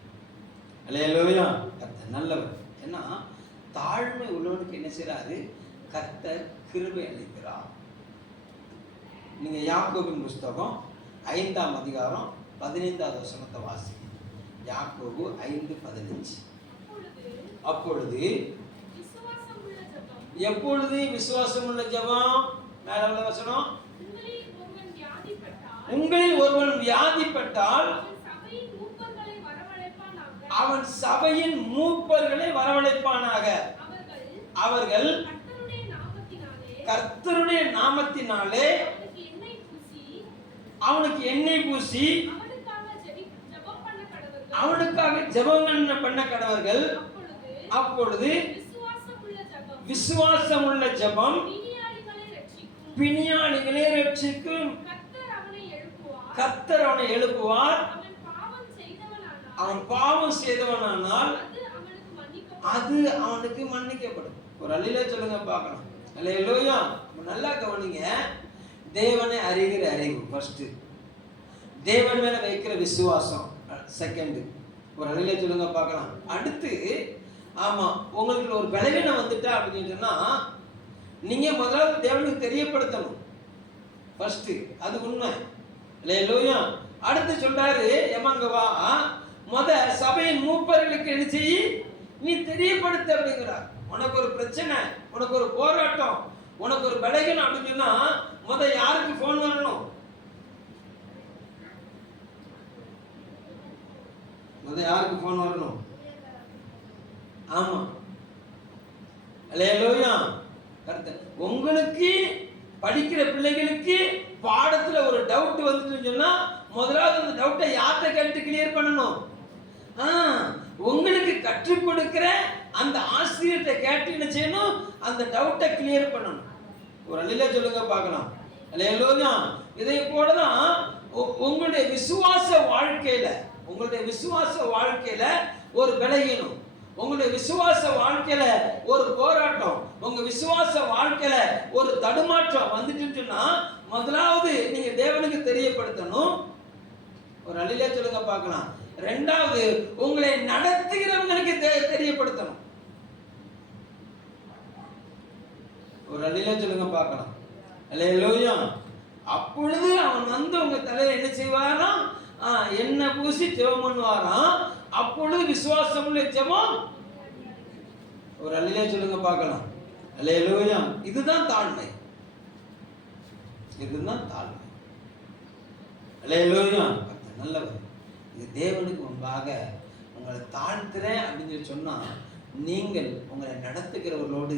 அல்லேலூயா. கர்த்தர் நல்லவர். ஏன்னா தாழ்மை உள்ளவனுக்கு என்ன செய்யறாரு, கர்த்தர் கிருபை அளிக்கிறார். நீங்க யாக்கோபின் புஸ்தகம் 5ஆம் அதிகாரம் 15வது வசனத்தை வாசிங்க. யாக்கோபு 5:15. அப்பொழுது எப்பொழுது விசுவாசம் உள்ள ஜெபம், மேல உள்ள வசனம், உங்களில் ஒருவன் வியாதிப்பட்டால் அவன் சபையின் மூப்பர்களை வரவழைப்பானாக. அவர்கள் கர்த்தருடைய நாமத்தினாலே அவனுக்கு எண்ணெய் பூசி அவனுக்காக ஜெபம் பண்ண கடவர்கள். அப்பொழுது விசுவாசம் உள்ள ஜெபம் பிணியாளிகளை ரட்சிக்கும். கர்த்தர் அவனை எழுப்புவார். அவன் பாவம் செய்தவனானால் அது அவனுக்கு மன்னிக்கப்படும். ஒரு அலையில சொல்லுங்க பார்க்கலாம். அல்லேலூயா. நல்லா கவனிங்க. தேவனை அறிகிற அறிவு ஃபர்ஸ்ட், தேவன் மேல வைக்கிற விசுவாசம் செகண்ட். ஒரு அலையில சொல்லுங்க பார்க்கலாம். அடுத்து ஆமா உங்களுக்கு ஒரு பலவீனம் வந்துட்டா அப்படின்னு சொன்னா நீங்க முதல்ல தேவனுக்கு தெரியப்படுத்தணும் ஃபர்ஸ்ட், அது உண்மை. அல்லேலூயா. அடுத்து சொல்றாரு, எமங்க வா, சபையின் மூப்பர்களுக்கு என்ன செய்ய நீ தெரியப்படுத்த அப்படிங்கிறார். உனக்கு ஒரு பிரச்சனை, உனக்கு ஒரு போராட்டம், உனக்கு ஒரு பலகீனம் அப்படின்னு சொன்னா யாருக்கு போன் வரணும்? யாருக்கு போன் வரணும்? ஆமா. அல்லேலூயா. உங்களுக்கு படிக்கிற பிள்ளைகளுக்கு பாடத்துல ஒரு டவுட் வந்துட்டு சொன்னா முதலாவது அந்த டவுட்டை யார்கிட்ட கேட்டு கிளியர் பண்ணணும்? உங்களுக்கு கற்றுக் கொடுக்கிற அந்த ஆசிரியர்கிட்ட கேட்டு என்ன செய்யணும்? அந்த டவுட்டை கிளியர் பண்ணணும். ஒரு அல்லேலூயா சொல்லுங்க பார்க்கலாம். அல்லேலூயா. இதை போலதான் உங்களுடைய விசுவாச வாழ்க்கையில ஒரு பலகீனம், உங்களுடைய விசுவாச வாழ்க்கையில ஒரு போராட்டம், உங்க விசுவாச வாழ்க்கையில ஒரு தடுமாற்றம் வந்துட்டுன்னா முதலாவது நீங்க தேவனுக்கு தெரியப்படுத்தணும். ஒரு அல்லேலூயா சொல்லுங்க பார்க்கலாம். இரண்டாவது உங்களை நடத்துகிறவங்களுக்கு தெரியப்படுத்தணும். ஒரு அல்லேலூயா சொல்லுங்க பார்க்கலாம். அல்லேலூயா. அப்பொழுது அவன் வந்து உங்க தலையில என்ன செய்வாராம்? எண்ணெய் பூசி ஜெபம் பண்ணுவாராம். அப்பொழுது விசுவாசம் உள்ள ஜெபம். ஒரு அல்லேலூயா சொல்லுங்க பார்க்கலாம். அல்லேலூயா. இதுதான் தாழ்மை. அல்லேலூயா. நல்லவர். இது தேவனுக்கு முன்பாக உங்களை தாழ்த்துறேன் அப்படின்னு சொல்லி சொன்னா நீங்கள் உங்களை நடத்துகிறவர்களோடு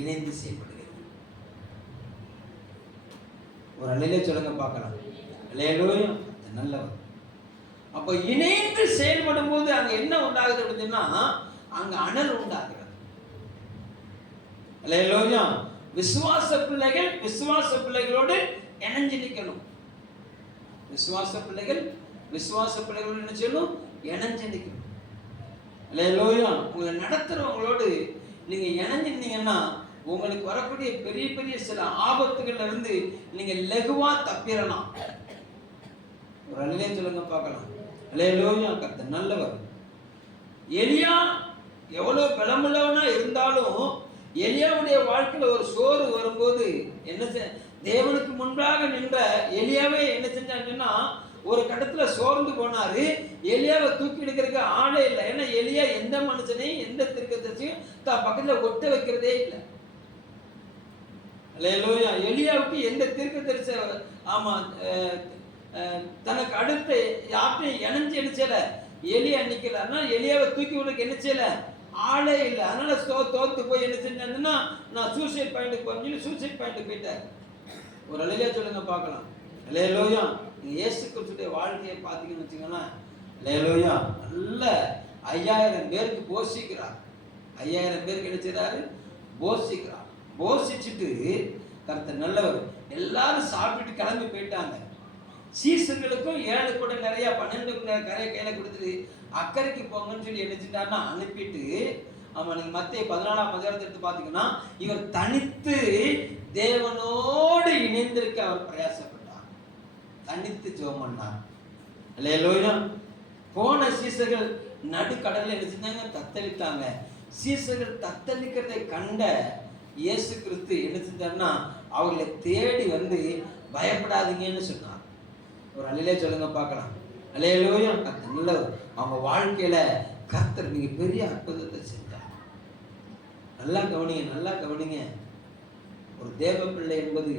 இணைந்து செயல்படுகிறது. ஒரு அல்லேலூயா சொல்லுங்க பார்க்கலாம். அல்லேலூயா. நல்லவர். அப்ப இணைந்து செயல்படும் போது அங்க என்ன உண்டாகுது அப்படின்னா அங்க அனல் உண்டாகிறது. அல்லேலூயா. விசுவாச பிள்ளைகளோடு இணைஞ்சு நிக்கணும். விசுவாச பிள்ளைகளோடு என்ன செய்யணும்? இணைஞ்சு நிக்கணும். அல்லேலூயா. உங்களை நடத்துறவங்களோடு நீங்க இணைஞ்சிருந்தீங்கன்னா உங்களுக்கு வரக்கூடிய பெரிய பெரிய சில ஆபத்துகள்ல இருந்து நீங்க லகுவா தப்பிடலாம். ஒரு அல்லேலூயா சொல்லுங்க பார்க்கலாம். அல்லேலூயா. கர்த்தர் நல்லவர். எலியா எவ்வளவு பலமுள்ளவனா இருந்தாலும் எலியாவுடைய வாழ்க்கையில ஒரு சோறு வரும்போது என்ன தேவனுக்கு முன்பாக நின்ற எலியாவே என்ன செஞ்சாங்கன்னா ஒரு கட்டத்துல சோர்ந்து போனாரு. எலியாவை தூக்கி எடுக்கிறதுக்கு ஆளே இல்லை. ஏன்னா எலியா எந்த மனுஷனையும் எந்த தீர்க்கதரிசியும் தான் பக்கத்துல ஒட்ட வைக்கிறதே இல்லை. அல்லேலூயா. எலியாவுக்கு எந்த தீர்க்கதரிசி தனக்கு அடுத்த யார்ட்டையும் இணைஞ்சு அடிச்சல எலியா நிக்கல. அதனால எலியாவை தூக்கி விடுறதுக்கு என்ன செய்யல? ஆளே இல்லை. அதனால தோத்து போய் என்ன செஞ்சாங்கன்னா நான் சூசைட் பாயிண்ட்டுக்கு போய் சூசைட் பாயிண்ட்டுக்கு போயிட்டார். ஒரு அல்லேலூயா சொல்லுங்க பார்க்கலாம். அல்லேலூயா. இயேசு கிறிஸ்துடைய வாழ்க்கையை பார்த்தீங்கன்னு வச்சுக்கோங்களா. அல்லேலூயா. நல்ல 5000 பேருக்கு போஷிக்கிறார். 5000 பேருக்கு கிடைச்சிடாரு போஷிக்கிறார். போஷிச்சுட்டு கர்த்தர் நல்லவர். எல்லாரும் சாப்பிட்டு கிளம்பி போயிட்டாங்க. சீசர்களுக்கும் 7 கூட நிறைய 12 கரையை கையில கொடுத்துட்டு அக்கறைக்கு போங்கன்னு சொல்லி நினைச்சிட்டாருன்னா அனுப்பிட்டு நீங்க மத்தேயு 14ஆம் அதிகாரத்தை எடுத்து பாத்தீங்கன்னா இவர் தனித்து தேவனோடு இணைந்திருக்க அவர் பிரயாசப்பட்டார். தனித்து ஜெபம் பண்ணார். அல்லேலூயா. போன சீசர்கள் நடுக்கடல்ல என்ன செஞ்சாங்க? தத்தளித்தாங்க. சீசர்கள் தத்தளிக்கிறதை கண்ட இயேசு கிறிஸ்து என்ன செஞ்சார்னா அவர்களை தேடி வந்து பயப்படாதீங்கன்னு சொன்னார். ஒரு அல்லேலூயா சொல்லுங்க பார்க்கலாம். அல்லேலூயா. கர்த்தர் நல்லவர். அவங்க வாழ்க்கையில கர்த்தர் நீங்க பெரிய அற்புதத்தை செஞ்சார். நல்லா கவனிங்க. ஒரு தேவ பிள்ளை என்பது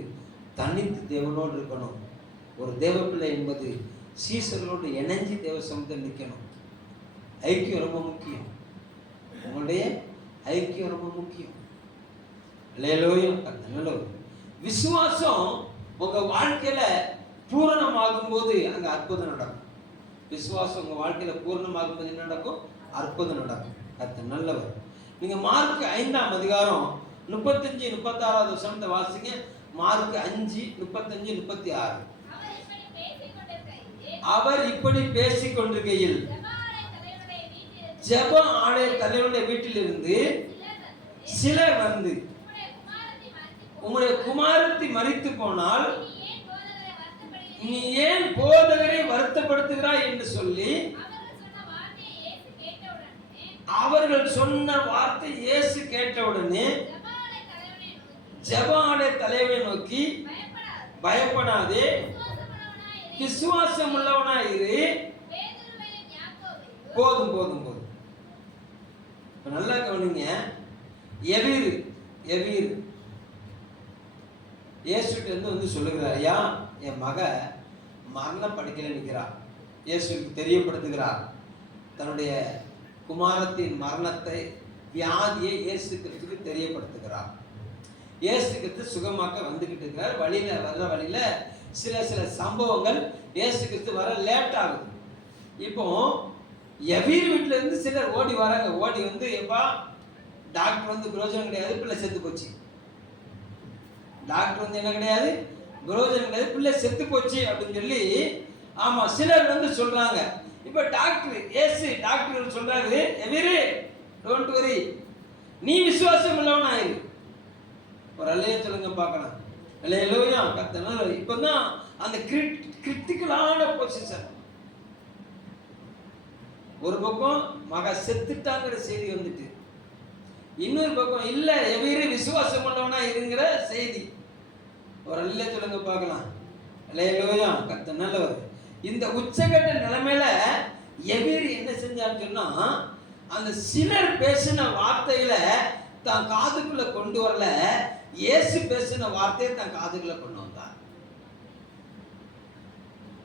தனித்து தேவனோடு இருக்கணும். ஒரு தேவ பிள்ளை என்பது சீசர்களோடு இணைஞ்சி தேவ சமூகத்தில் நிற்கணும். ஐக்கியம் ரொம்ப முக்கியம். உங்களுடைய ஐக்கியம் ரொம்ப முக்கியம். அல்லேலூயா. கர்த்தர் நல்லவர். விசுவாசம் உங்க வாழ்க்கையில பூரணமாகும் போது அங்க அற்புதம் நடக்கும். விசுவாசம் உங்க வாழ்க்கையில பூரணமாகும் போது என்ன நடக்கும்? அற்புதம் நடக்கும். கர்த்தர் நல்லவர். நீங்க மார்க் 5ஆம் அதிகாரம் 35-36 வசனத்தை வாசிங்க. மார்க் 5:35-36. அவர் இப்படி பேசிக் கொண்டிருக்கையில் ஜெப ஆலய தலைவனுடைய வீட்டிலிருந்து சிலர் வந்து உம்முடைய குமாரத்தி மரித்து போனால் நீ ஏன் போதகரை வருத்தப்படுத்துகிறாய் என்று சொல்லி அவர்கள் சொன்ன வார்த்தை இயேசு கேட்டவுடனே ஜெப ஆலய தலைவனை நோக்கி பயப்படாதே, விசுவாசம் உள்ளவனாய் இரு. போதும். நல்லா கவனிங்க. எவீர் இயேசுகிட்ட இருந்து வந்து சொல்லுகிறார், ஐயா என் மக மரண படுக்கையில் நிற்கிறார். இயேசுக்கு தெரியப்படுத்துகிறார் தன்னுடைய குமாரத்தின் மரணத்தை, வியாதியை இயேசு கிறிஸ்துக்கு தெரியப்படுத்துகிறார். இயேசு கிறிஸ்து சுகமாக்க வந்துகிட்டு இருக்கிறார். வழியில சில சம்பவங்கள் இயேசு கிறிஸ்து வர லேட் ஆகுது. இப்போ எவீர் வீட்டுல இருந்து சிலர் ஓடி வராங்க. ஓடி வந்து எப்பா டாக்டர் வந்து பிரயோஜனம் கிடையாது, பிள்ளை செத்து போச்சு. டாக்டர் வந்து என்ன கிடையாது, பிரயோஜனம் கிடையாது, பிள்ளை செத்து போச்சு அப்படின்னு சொல்லி ஆமா சிலர் வந்து சொல்றாங்க. இப்ப டாக்டர் சொல்றாரு, எவரு டோன்ட் வரி, நீ விசுவாசம் உள்ளவன் ஆயிரு. ஒரு அல்லையா சொல்லுங்க பார்க்கலாம். அல்லேலூயா. கர்த்தனால இப்பதான் அந்த கிரிட்டிக்கலான பொசிஷன். ஒரு பக்கம் மக செத்துட்டாங்கிற செய்தி வந்துட்டு, இன்னொரு பக்கம் இல்ல எவரு விசுவாசம் உள்ளவனா இருங்கிற செய்தி. ஒரு அல்லையா சொல்லுங்க பார்க்கலாம். அல்லேலூயா. கர்த்தர் நல்லவர். இந்த உச்சகட்ட நிலைமையில எவரு என்ன செஞ்சான்னு சொன்னா, அந்த சிலர் பேசின வார்த்தையில தான் காதுக்குள்ள கொண்டு வரல, இயேசு பேசின வார்த்தையை தன் காதுக்குள்ள கொண்டு வந்தார்.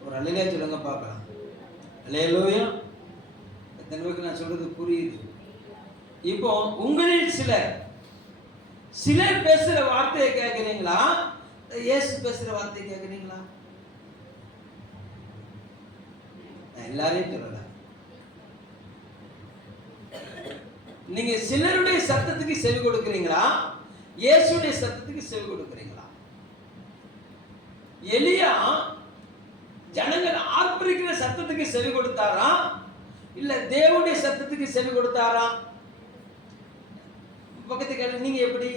ஒரு அல்லேலூயா சொல்லுங்க பார்க்கலாம். அல்லேலூயா. எத்தனை பேருக்கு நான் சொல்றது புரியுது? இப்போ உங்களில் சிலர் பேசுற வார்த்தையை கேட்கிறீங்களா, இயேசு பேசுற வார்த்தையை கேட்கிறீங்களா? எல்லாரையும் சொல்லல. நீங்க சிலருடைய சத்தத்துக்கு செவி கொடுக்கிறீங்களா, இயேசுடைய சத்தத்துக்கு செவி கொடுக்கிறீங்களா? எலியா ஜனங்கள் ஆர்ப்பரிக்கிற சத்தத்துக்கு செவி கொடுத்தாரா, இல்ல தேவனுடைய சத்தத்துக்கு செவி கொடுத்தாரா? பக்கத்து கேட்டு நீங்க எப்படி?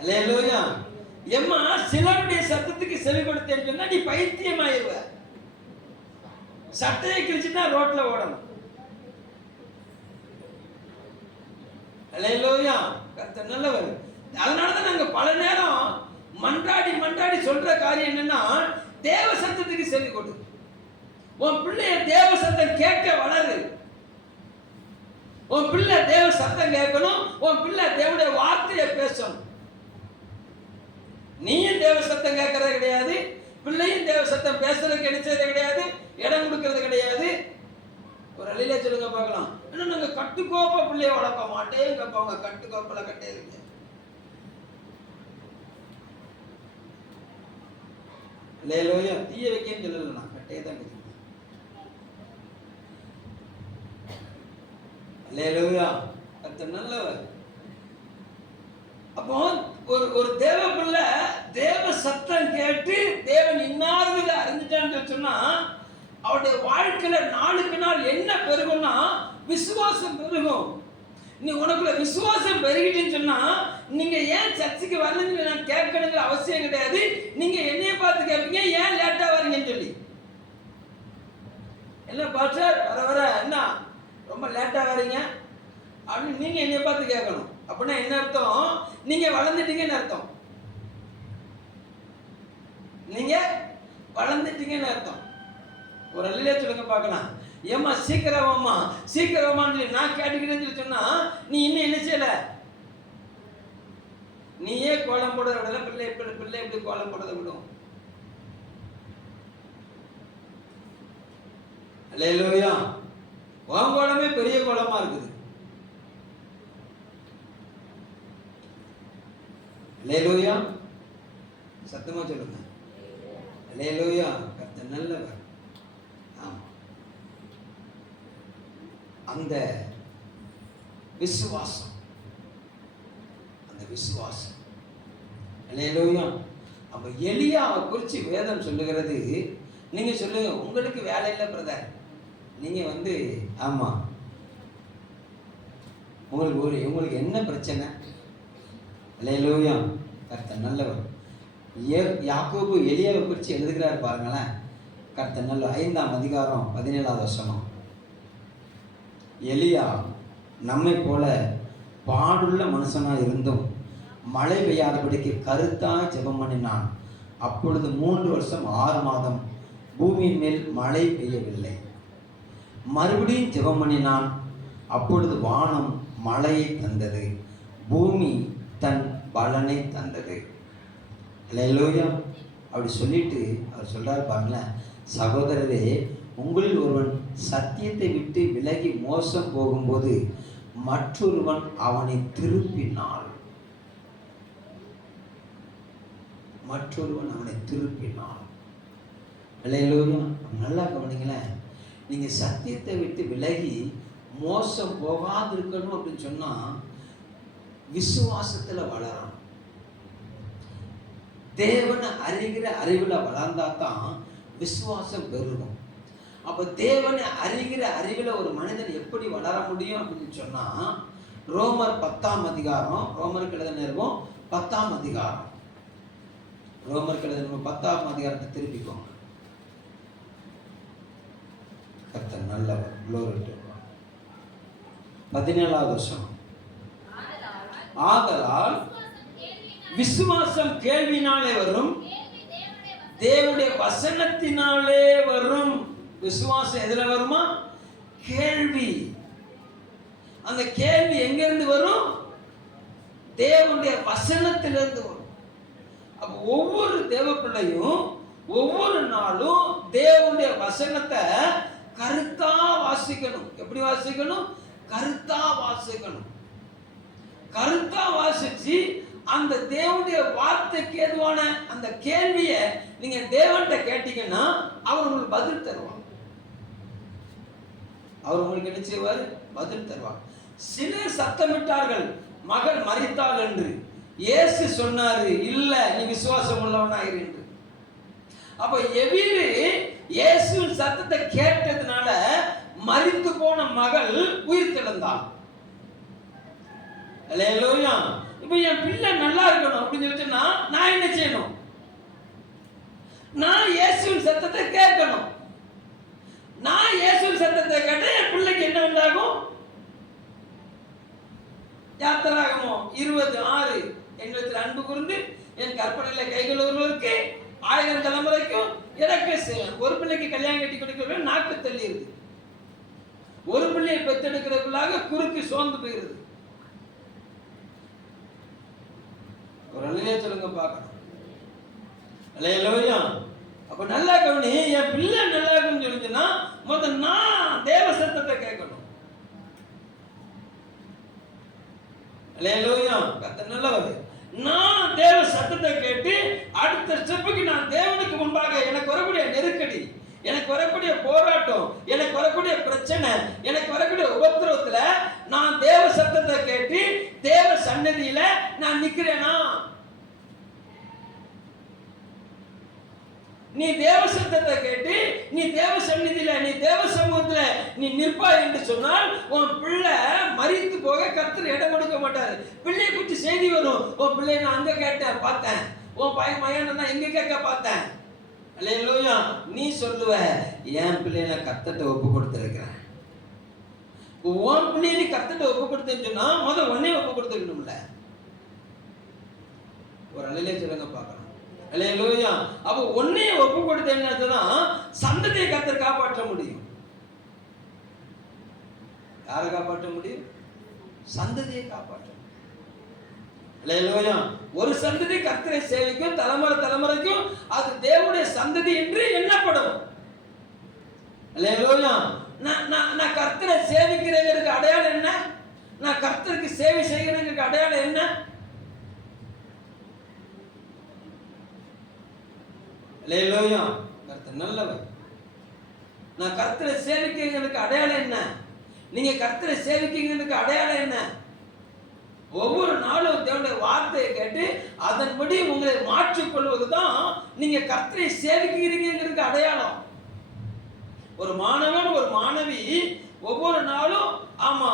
அல்லேலூயா. எம்மா சிலருடைய சத்தத்துக்கு செவி கொடுத்தேன்னு சொன்னா நீ பைத்தியமாயிருவ. சட்டையை கிழிச்சுன்னா ரோட்ல ஓடணும். அல்லேலூயா. கர்த்தர் நல்லவர். அதனாலதான் நாங்க பல நேரம் மன்றாடி சொல்ற காரியம் என்னன்னா, தேவ சத்தத்துக்கு செவி கொடு. உன் பிள்ளைய தேவ சத்தம் கேட்க வளரு. உன் பிள்ளை தேவ சத்தம் கேட்கணும். உன் பிள்ளை தேவனுடைய வார்த்தையை பேசணும். நீயும் தேவ சத்தம் கேட்கறது கிடையாது, பிள்ளையும் தேவ சத்தம் பேசுறதுக்கு கிடைச்சது கிடையாது, இடம் கொடுக்கறது கிடையாது. ஒரு அழிலே சொல்லுங்க பார்க்கலாம். ஏன்னா நாங்க கட்டுக்கோப்ப பிள்ளைய வளர்க்க மாட்டேன் கேட்பாங்க. கட்டுக்கோப்பல கட்டே இருக்கு. அல்லேலூயா. தீய வைக்கன்னு சொல்லல, நான் கட்டே தான் கேட்கிறேன். அல்லேலூயா. கர்த்தர் நல்லவர். அப்போ ஒரு தேவ பிள்ளை தேவ சத்தம் கேட்டு தேவன் இன்னார்களை அறிஞ்சிட்டான்னு சொன்னா, அவருடைய வாழ்க்கையில நாளுக்கு நாள் என்ன பெருகும்னா விசுவாசம் பெருகும். நீ உனக்குள்ள விசுவாசம் பெருகிட்டுன்னு சொன்னா, நீங்க ஏன் சர்ச்சுக்கு வரலன்னு நான் கேட்கணுங்கிற அவசியம் கிடையாது. நீங்க என்னைய பார்த்து கேட்பீங்க, ஏன் லேட்டா வரீங்கன்னு சொல்லி. என்ன பாஸ்டர் வர என்ன ரொம்ப லேட்டா வரீங்க அப்படின்னு நீங்க என்னைய பார்த்து கேட்கணும். அப்படின்னா என்ன அர்த்தம்? நீங்க வளர்ந்துட்டீங்கன்னு அர்த்தம். நீங்க வளர்ந்துட்டீங்கன்னு அர்த்தம். ஒரு அல்லையா சொல்லுங்க பார்க்கலாம். ஏமா சீக்கிரமான்னு நான் கேட்டுக்கிட்டேன்னு சொன்னா, நீ இன்னும் என்ன செய்யல? நீயே கோலம் போடுறத விடல, பிள்ளை எப்படி கோலம் போடுறத விடும்? அல்லேலூயா. உன் கோலமே பெரிய கோலமா இருக்குது. அல்லேலூயா. சத்தமா சொல்லுங்க. அல்லேலூயா. கர்த்தர் நல்லவர். ஆமா. அந்த விசுவாசம் அல்லேலூயா. அப்ப எலியாவை குறித்து வேதம் சொல்லுகிறது. நீங்க சொல்லுங்க, உங்களுக்கு வேலை இல்லை பிரதர், நீங்க வந்து ஆமா உங்களுக்கு என்ன பிரச்சனை? அல்லேலூயா. கர்த்தர் நல்லவர். யாக்கோபு எலியாவை குறித்து எழுதுகிறார் பாருங்களேன். கர்த்தர் நல்ல 5ஆம் அதிகாரம் 17வது வசனம். எலியா நம்மை போல பாடுள்ள மனுஷனாக இருந்தும் மழை பெய்யாதபடிக்கு கருத்தாக ஜெபம் பண்ணினான். அப்பொழுது 3 வருஷம் 6 மாதம் பூமியின் மேல் மழை பெய்யவில்லை. மறுபடியும் ஜெபம் பண்ணினான். அப்பொழுது வானம் மழையை தந்தது, பூமி தன் பலனை தந்தது. அல்லேலூயா. அப்படி சொல்லிட்டு அவர் சொல்றார் பாருங்களேன். சகோதரரே, உங்களில் ஒருவன் சத்தியத்தை விட்டு விலகி மோசம் போகும்போது மற்றொருவன் அவனை திருப்பினான். அல்லேலூயா. நல்லா கவனிங்களேன். நீங்க சத்தியத்தை விட்டு விலகி மோசம் போகாது இருக்கணும் அப்படின்னு சொன்னா விசுவாசத்துல வளரணும். தேவனை அறிகிற அறிவுல வளர்ந்தா தான் விசுவாசம் பெருகும். அப்ப தேவனை அறிகிற அறிவுல ஒரு மனிதன் எப்படி வளர முடியும் அப்படின்னு சொன்னா ரோமர் 10ஆம் அதிகாரம், ரோமருக்கு எழுதின நிருபம் 10ஆம் அதிகாரம், ரோமருக்கு எழுதின 10ஆம் அதிகாரத்தை திருப்பிக்கோங்க. கர்த்தர் நல்லவர். glory to God. 17வது வசனம். ஆதலால் விசுவாசம் கேள்வினாலே வரும், தேவனுடைய வசனத்தினாலே வரும். விசுவாசம் எதுல வருமா? கேள்வி. அந்த கேள்வி எங்க இருந்து வரும்? தேவனுடைய வசனத்திலிருந்து வரும். அப்ப ஒவ்வொரு தேவ பிள்ளையும் ஒவ்வொரு நாளும் தேவனுடைய வசனத்தை கருத்தா வாசிக்கணும். எப்படி வாசிக்கணும்? கருத்தா வாசிக்கணும். கருத்தா வாசிச்சு அந்த தேவனுடைய வார்த்தைக்கு ஏதுவான அந்த கேள்வியை நீங்க தேவன்கிட்ட கேட்டீங்கன்னா அவர் உங்களுக்கு பதில் தருவார். அவர் உங்களுக்கு என்ன செய்வார்? பதில் தருவார். சிலர் சத்தமிட்டார்கள், மகள் மரித்தாள் என்று. இயேசு சொன்னாரு, இல்ல, நீ விசுவாசம் உள்ளவனாயிரு என்று. அப்ப எவ்விரு இயேசுவின் சத்தத்தை கேட்டதுனால மரித்து போன மகள் உயிர் தெழுந்தாள். அல்லேலூயா. இப்ப என் பிள்ளை நல்லா இருக்கணும் அப்படின்னு சொல்லிட்டு நான் என்ன செய்யணும்? நான் இயேசுவின் சத்தத்தை கேட்கணும். நான் இயேசுவின் சத்தத்தை கேட்டா என் பிள்ளைக்கு என்ன உண்டாகும்? யாத்திராகமம் 20:6 என்னிடத்தில் அன்பு கூர்ந்து என் கற்பனையில கைகள் ஒருவருக்கு 1000 தலைமுறைக்கும் இறக்க செய்வேன். ஒரு பிள்ளைக்கு கல்யாணம் கட்டி கொடுக்கிற நாக்கு தள்ளிடுது. ஒரு பிள்ளையை பெற்றெடுக்கிறதுக்குள்ளாக குறுக்கு சோர்ந்து போயிருது. ஒரு அல்லேலூயா சொல்லுங்க பார்க்கணும். அல்லேலூயா. அப்ப நல்லா கவனி, என் பிள்ளை நல்லா இருக்குன்னு சொல்லிச்சுன்னா முதல்ல நான் தேவ சத்தத்தை கேட்கணும். அல்லேலூயா. கர்த்தர் நல்லவர். நான் தேவ சத்தத்தை கேட்டு அடுத்த ஸ்டெப்புக்கு நான் தேவனுக்கு முன்பாக எனக்கு வரக்கூடிய நெருக்கடி, எனக்கு வரக்கூடிய போராட்டம், எனக்கு வரக்கூடிய பிரச்சனை, எனக்கு வரக்கூடிய உபத்திரவத்துல நான் தேவ சத்தத்தை கேட்டு தேவ சன்னதியில நான் நிக்கிறேனா? நீ தேவ சத்தத்தை கேட்டு நீ தேவ சந்நிதியில, நீ தேவ சமூகத்துல நீ நிற்பாய் என்று சொன்னால் உன் பிள்ளை மரித்து போக கர்த்தர் இடம் கொடுக்க மாட்டாரு. பிள்ளையை குறித்து செய்தி வரும், உன் பிள்ளைய நான் அங்க கேட்டேன் பார்த்தேன், உன் பையன் மயன் நான் எங்க கேட்க பார்த்தேன். அல்லேலூயா. நீ சொல்லுவ, என் பிள்ளைய நான் கர்த்தர்ட்ட ஒப்பு கொடுத்துருக்கிறேன். உன் பிள்ளைய நீ கர்த்தர்ட்ட ஒப்பு கொடுத்தேன்னு சொன்னா முதல் உடனே ஒப்பு கொடுத்துக்கணும்ல. ஒரு அல்லேலூயா சொல்லுங்க பார்க்கலாம். அல்லேலூயா. அப்ப ஒன்னே ஒப்பு கொடுத்தேன்னா சந்ததியை கர்த்தர் காப்பாற்ற முடியும். யாரை காப்பாற்ற முடியும்? சந்ததியை காப்பாற்ற முடியும். அல்லேலூயா. ஒரு சந்ததி கர்த்தரை சேவிக்கும், தலைமுறை தலைமுறைக்கும் அது தேவனுடைய சந்ததி என்று எண்ணப்படும். அல்லேலூயா. நான் கர்த்தரை சேவிக்கிறேங்கிறதுக்கு அடையாளம் என்ன? நான் கர்த்தருக்கு சேவை செய்கிறேங்கிறதுக்கு அடையாளம் என்ன? அல்லேலூயா. கர்த்தர் நல்லவர். நான் கர்த்தரை சேவிக்கிறதுக்கு அடையாளம் என்ன? நீங்க கர்த்தரை சேவிக்கிறதுக்கு அடையாளம் என்ன? ஒவ்வொரு நாளும் தேவனுடைய வார்த்தையை கேட்டு அதன்படி உங்களை மாற்றிக் கொள்வதுதான் நீங்க கர்த்தரை சேவிக்கிறீங்கிறதுக்கு அடையாளம். ஒரு மாணவன், ஒரு மாணவி ஒவ்வொரு நாளும் ஆமா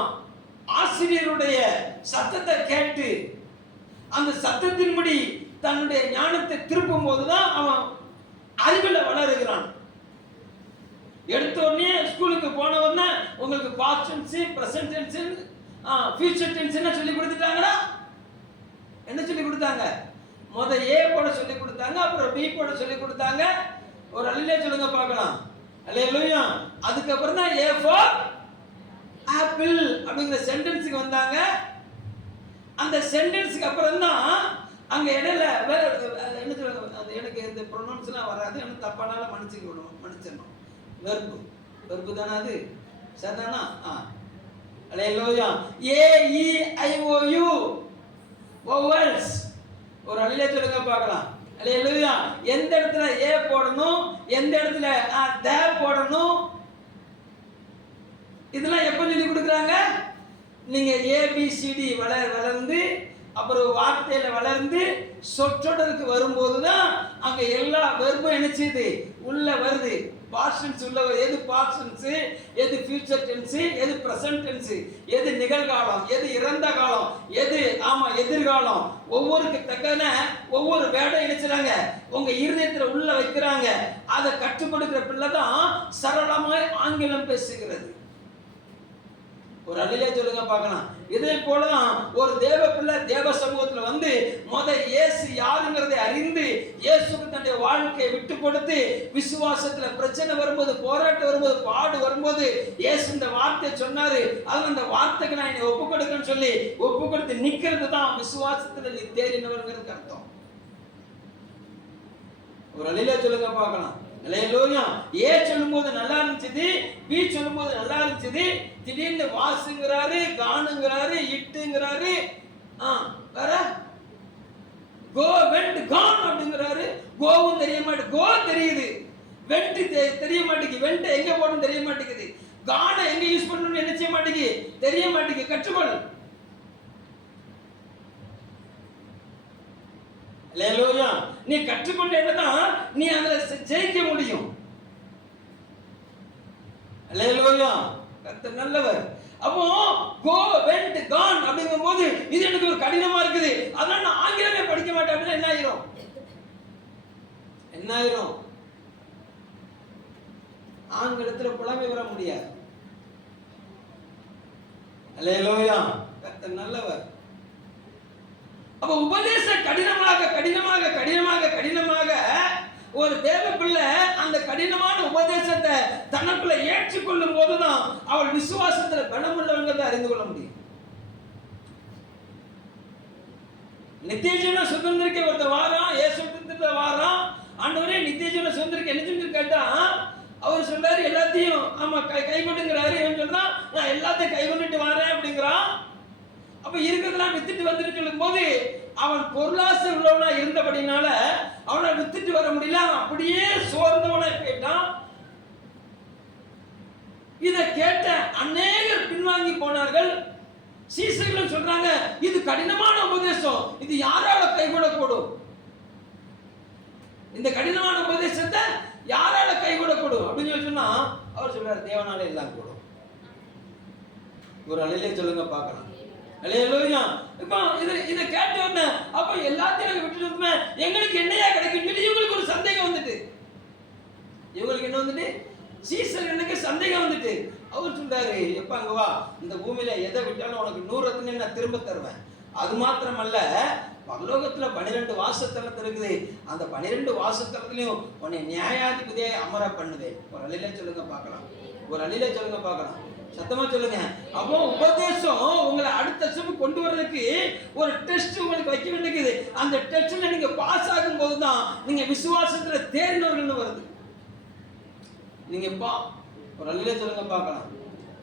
ஆசிரியருடைய சத்தத்தை கேட்டு அந்த சத்தத்தின்படி தன்னுடைய ஞானத்தை திருப்பும் போதுதான் அவன் அறிவில் வளருகிறான். எடுத்த உடனே ஸ்கூலுக்கு போனவொடனே உங்களுக்கு past tense, present tense, future tense என்ன சொல்லி கொடுத்துட்டாங்களா? என்ன சொல்லி கொடுத்தாங்க? முதல் ஏ போட சொல்லி கொடுத்தாங்க, அப்புறம் பி போட சொல்லி கொடுத்தாங்க. ஒரு அல்லேலூயா சொல்லுங்க பார்க்கலாம். அல்லேலூயா. அதுக்கப்புறம் தான் ஏ ஃபார் ஆப்பிள் அப்படிங்கிற சென்டென்ஸுக்கு வந்தாங்க. அந்த சென்டென்ஸுக்கு அப்புறம் தான் அங்க இடையில என்ன சொல்லுங்க, அது எனக்கு இந்த ப்ரொனவுன்ஸ்லாம் வராது, எனக்கு தப்பானால மன்னிச்சிடணும். வெர்பு தானே அது? சரிதானா? அல்லேலூயா. ஏ இ ஐ ஓ யூ வவல்ஸ். ஒரு அல்லேலூயா சொல்லுங்க பார்க்கலாம். அல்லேலூயா. எந்த இடத்துல ஏ போடணும், எந்த இடத்துல த போடணும், இதெல்லாம் எப்ப சொல்லி கொடுக்குறாங்க? நீங்க ஏபிசிடி வளர்ந்து அப்புறம் வார்த்தையில வளர்ந்து சொற்றொடருக்கு வரும்போது தான் அங்க எல்லா வெர்பும் என்ன செய்யுது, உள்ள வருது. பாஸ்டன்ஸ் உள்ள எது பாஸ்டன்ஸ், எது ஃபியூச்சர் டென்ஸ், எது பிரசன்ட் டென்ஸ், எது நிகழ்காலம், எது இறந்த காலம், எது எதிர்காலம், ஒவ்வொருக்கு தக்கன ஒவ்வொரு வேடம் இணைச்சுறாங்க, உங்க இருதயத்துல உள்ள வைக்கிறாங்க. அதை கற்றுக் கொடுக்கிற பிள்ளை தான் சரளமாய் ஆங்கிலம் பேசுகிறது. ஒரு அல்லேலூயா சொல்லுங்க பார்க்கலாம். இதே போலதான் ஒரு தேவ பிள்ளை தேவ சமூகத்துல வந்து இயேசு யாருங்கிறதை அறிந்து இயேசுக்கு தன்னுடைய வாழ்க்கையை விட்டு கொடுத்து விசுவாசத்துல பிரச்சனை வரும்போது, போராட்டம் வரும்போது, பாடு வரும்போது இயேசு இந்த வார்த்தையை சொன்னாரு, அது அந்த வார்த்தைக்கு நான் என்னை ஒப்பு கொடுக்கன்னு சொல்லி ஒப்பு கொடுத்து நிக்கிறது தான் விசுவாசத்துல நீ தேறினவர்ங்கிறது அர்த்தம். ஒரு அல்லேலூயா சொல்லுங்க பார்க்கலாம். அல்லேலூயா. ஏ சொல்லும்போது நல்லா இருந்துச்சு, பி சொல்லும்போது நல்லா இருந்துச்சு, திடீர்னு வாசுங்கிறாரு, கானுங்கிறாரு, இட்டுங்கிறாரு, வேற கோ வெண்ட் கான் அப்படிங்கிறாரு. கோவும் தெரிய மாட்டேங்குது, கோ தெரியுது, வெண்ட் தெரிய மாட்டேங்குது, வெண்ட் எங்க போடணும் தெரிய மாட்டேங்குது, கான எங்க யூஸ் பண்ணணும்னு என்ன செய்ய மாட்டேங்குது, தெரிய மாட்டேங்குது. கற்றுக்கொள். அல்லேலூயா. நீ கற்றுக்கொண்டேன்னா நீ அதுல ஜெயிக்க முடியும். அல்லேலூயா. கர்த்தர் நல்லவர். அப்போ கோ வெண்ட் கான் அப்படிங்கும்போது இது எனக்கு ஒரு கடினமா இருக்குது, அதனால நான் ஆங்கிலமே படிக்க மாட்டேன் அப்படின்னா என்ன ஆயிரும்? என்ன ஆயிரும்? ஆங்கிலத்துல புலமை வர முடியாது. அல்லேலூயா. கர்த்தர் நல்லவர். அப்ப உபதேசம் கடினமாக கடினமாக கடினமாக கடினமாக ஒரு தேவ பிள்ளை அந்த கடினமான உபதேசத்தை தனக்குள்ள ஏற்றுக்கொள்ளும் போதுதான் அவள் விசுவாசத்துல கனமுள்ளவங்கிறத அறிந்து கொள்ள முடியும். நித்திய ஜீவன சுதந்திரிக்க ஒருத்த வாரம், ஏசுத்த வாரம், ஆண்டவரே நித்திய ஜீவன சுதந்திரிக்க என்ன சொல்லி கேட்டா அவர் சொல்றாரு எல்லாத்தையும் கை கொண்டுங்கிறாரு. இவன் சொல்றான் நான் எல்லாத்தையும் கை கொண்டுட்டு வரேன் அப்படிங்கிறான். அப்ப இருக்கிறதெல்லாம் வித்துட்டு வந்துட்டு சொல்லும் போது அவன் பொருளாசை உள்ளவனா இருந்தபடினால அவனை வித்துட்டு வர முடியல, அப்படியே சோர்ந்தவனா போயிட்டான். இதை கேட்ட அநேகர் பின்வாங்கி போனார்கள். சீசர்களும் சொல்றாங்க இது கடினமான உபதேசம், இது யாரால கைகூடக்கூடும்? இந்த கடினமான உபதேசத்தை யாரால கைகூடக்கூடும் அப்படின்னு சொன்னா அவர் சொல்றாரு தேவனால எல்லாம் கூடும். ஒரு அல்லேலூயா சொல்லுங்க பார்க்கலாம். அல்லேலூயா. இப்போ இதை கேட்ட உடனே அப்ப எல்லாத்தையும் விட்டுட்டு எங்களுக்கு என்னையா கிடைக்கும் சொல்லி இவங்களுக்கு ஒரு சந்தேகம் வந்துட்டு, இவங்களுக்கு என்ன வந்துட்டு, சீசர்களுக்கு சந்தேகம் வந்துட்டு அவர் சொல்றாரு எப்ப அங்க வா, இந்த பூமியில எதை விட்டாலும் உனக்கு 100 ரத்தினம் நான் திரும்ப தருவேன். அது மாத்திரமல்ல பரலோகத்துல 12 வாசஸ்தலம் இருக்குது, அந்த 12 வாசஸ்தலத்திலையும் உன்னை நியாயாதிபதியை அமர பண்ணுவேன். ஒரு அல்லேலூயா சொல்லுங்க பார்க்கலாம். ஒரு அல்லேலூயா சொல்லுங்க பார்க்கலாம். சத்தமா சொல்லுங்க. அப்போ உபதேசம் உங்களை அடுத்த ஸ்டெப் கொண்டு வர்றதுக்கு ஒரு டெஸ்ட் உங்களுக்கு வைக்க வேண்டியது. அந்த டெஸ்ட்ல நீங்க பாஸ் ஆகும் போதுதான் நீங்க விசுவாசத்துல தேர்ந்தவர்கள் வருது. நீங்க ஒரு அல்லேலூயா சொல்லுங்க பார்க்கலாம்.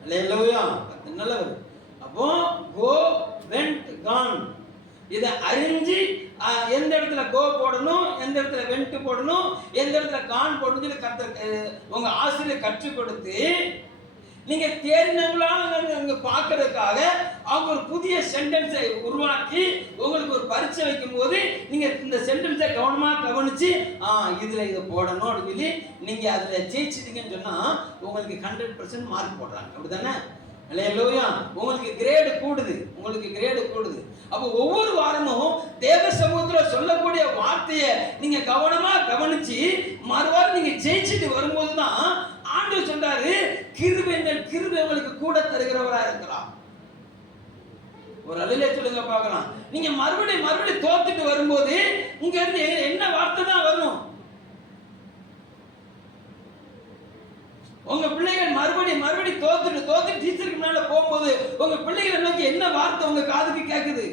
அல்லேலூயா. நல்லவர். அப்போ கோ வெண்ட் கான் இதை அறிஞ்சு எந்த இடத்துல கோ போடணும், எந்த இடத்துல வெண்ட் போடணும், எந்த இடத்துல கான் போடணும் கர்த்தர் உங்க ஆசிரியர் கற்றுக் கொடுத்து நீங்க தேர்ந்தவங்களாக பார்க்கறதுக்காக அவங்க ஒரு புதிய சென்டென்ஸை உருவாக்கி உங்களுக்கு ஒரு பரீட்சை வைக்கும் போது நீங்க இந்த சென்டென்ஸை கவனமா கவனிச்சு இதுல இதை போடணும் அப்படின்னு சொல்லி நீங்க அதுல ஜெயிச்சிட்டீங்கன்னு சொன்னா உங்களுக்கு 100% மார்க் போடுறாங்க. அப்படிதானே? அல்லேலூயா. உங்களுக்கு கிரேடு கூடுது, உங்களுக்கு கிரேடு கூடுது. அப்போ ஒவ்வொரு வாரமும் தேவ சமூகத்துல சொல்லக்கூடிய வார்த்தையை நீங்க கவனமா கவனிச்சு மறுவாரம் நீங்க ஜெயிச்சுட்டு வரும்போதுதான் ஆண்டவர் சொல்றாரு கிருபை உங்களுக்கு கூட தருகிறவரா இருக்கிறார். ஒரு அல்லேலூயா சொல்லுங்க பார்க்கலாம். நீங்க மறுபடியும் தோத்துட்டு வரும்போது இங்க இருந்து என்ன வார்த்தை தான் வரும்? உங்க பிள்ளைகள் மறுபடியும் தோத்துட்டு டீச்சருக்கு மேல போகும்போது உங்க பிள்ளைகளை நோக்கி என்ன வார்த்தை உங்க காதுக்கு கேக்குது?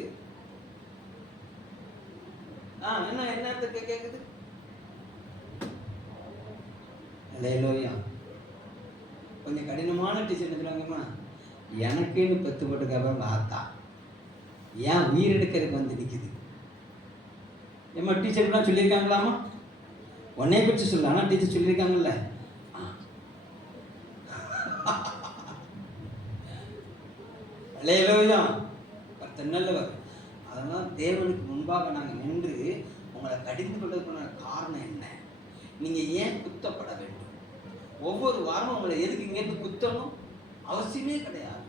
என்னத்துக்கு கேக்குது? அல்லேலூயா. கொஞ்சம் கடினமான டீச்சர் சொல்லுவாங்கம்மா, எனக்குன்னு பெத்து போட்டுக்காக உங்க ஆத்தா ஏன் உயிர் எடுக்கிறதுக்கு வந்து நிக்குது, ஏம்மா டீச்சர்லாம் சொல்லியிருக்காங்களாமா? உன்னைய குறித்து சொல்ல, ஆனால் டீச்சர் சொல்லியிருக்காங்கல்ல. அல்லேலூயா. கர்த்தர் நல்லவர். அதனால் தேவனுக்கு முன்பாக நாங்கள் நின்று உங்களை கடிந்து கொள்வதற்கான காரணம் என்ன? நீங்கள் ஏன் குத்தப்பட வேண்டும்? ஒவ்வொரு வாரமும் உங்களை எதுக்கு இங்கேருந்து குத்தணும் அவசியமே கிடையாது.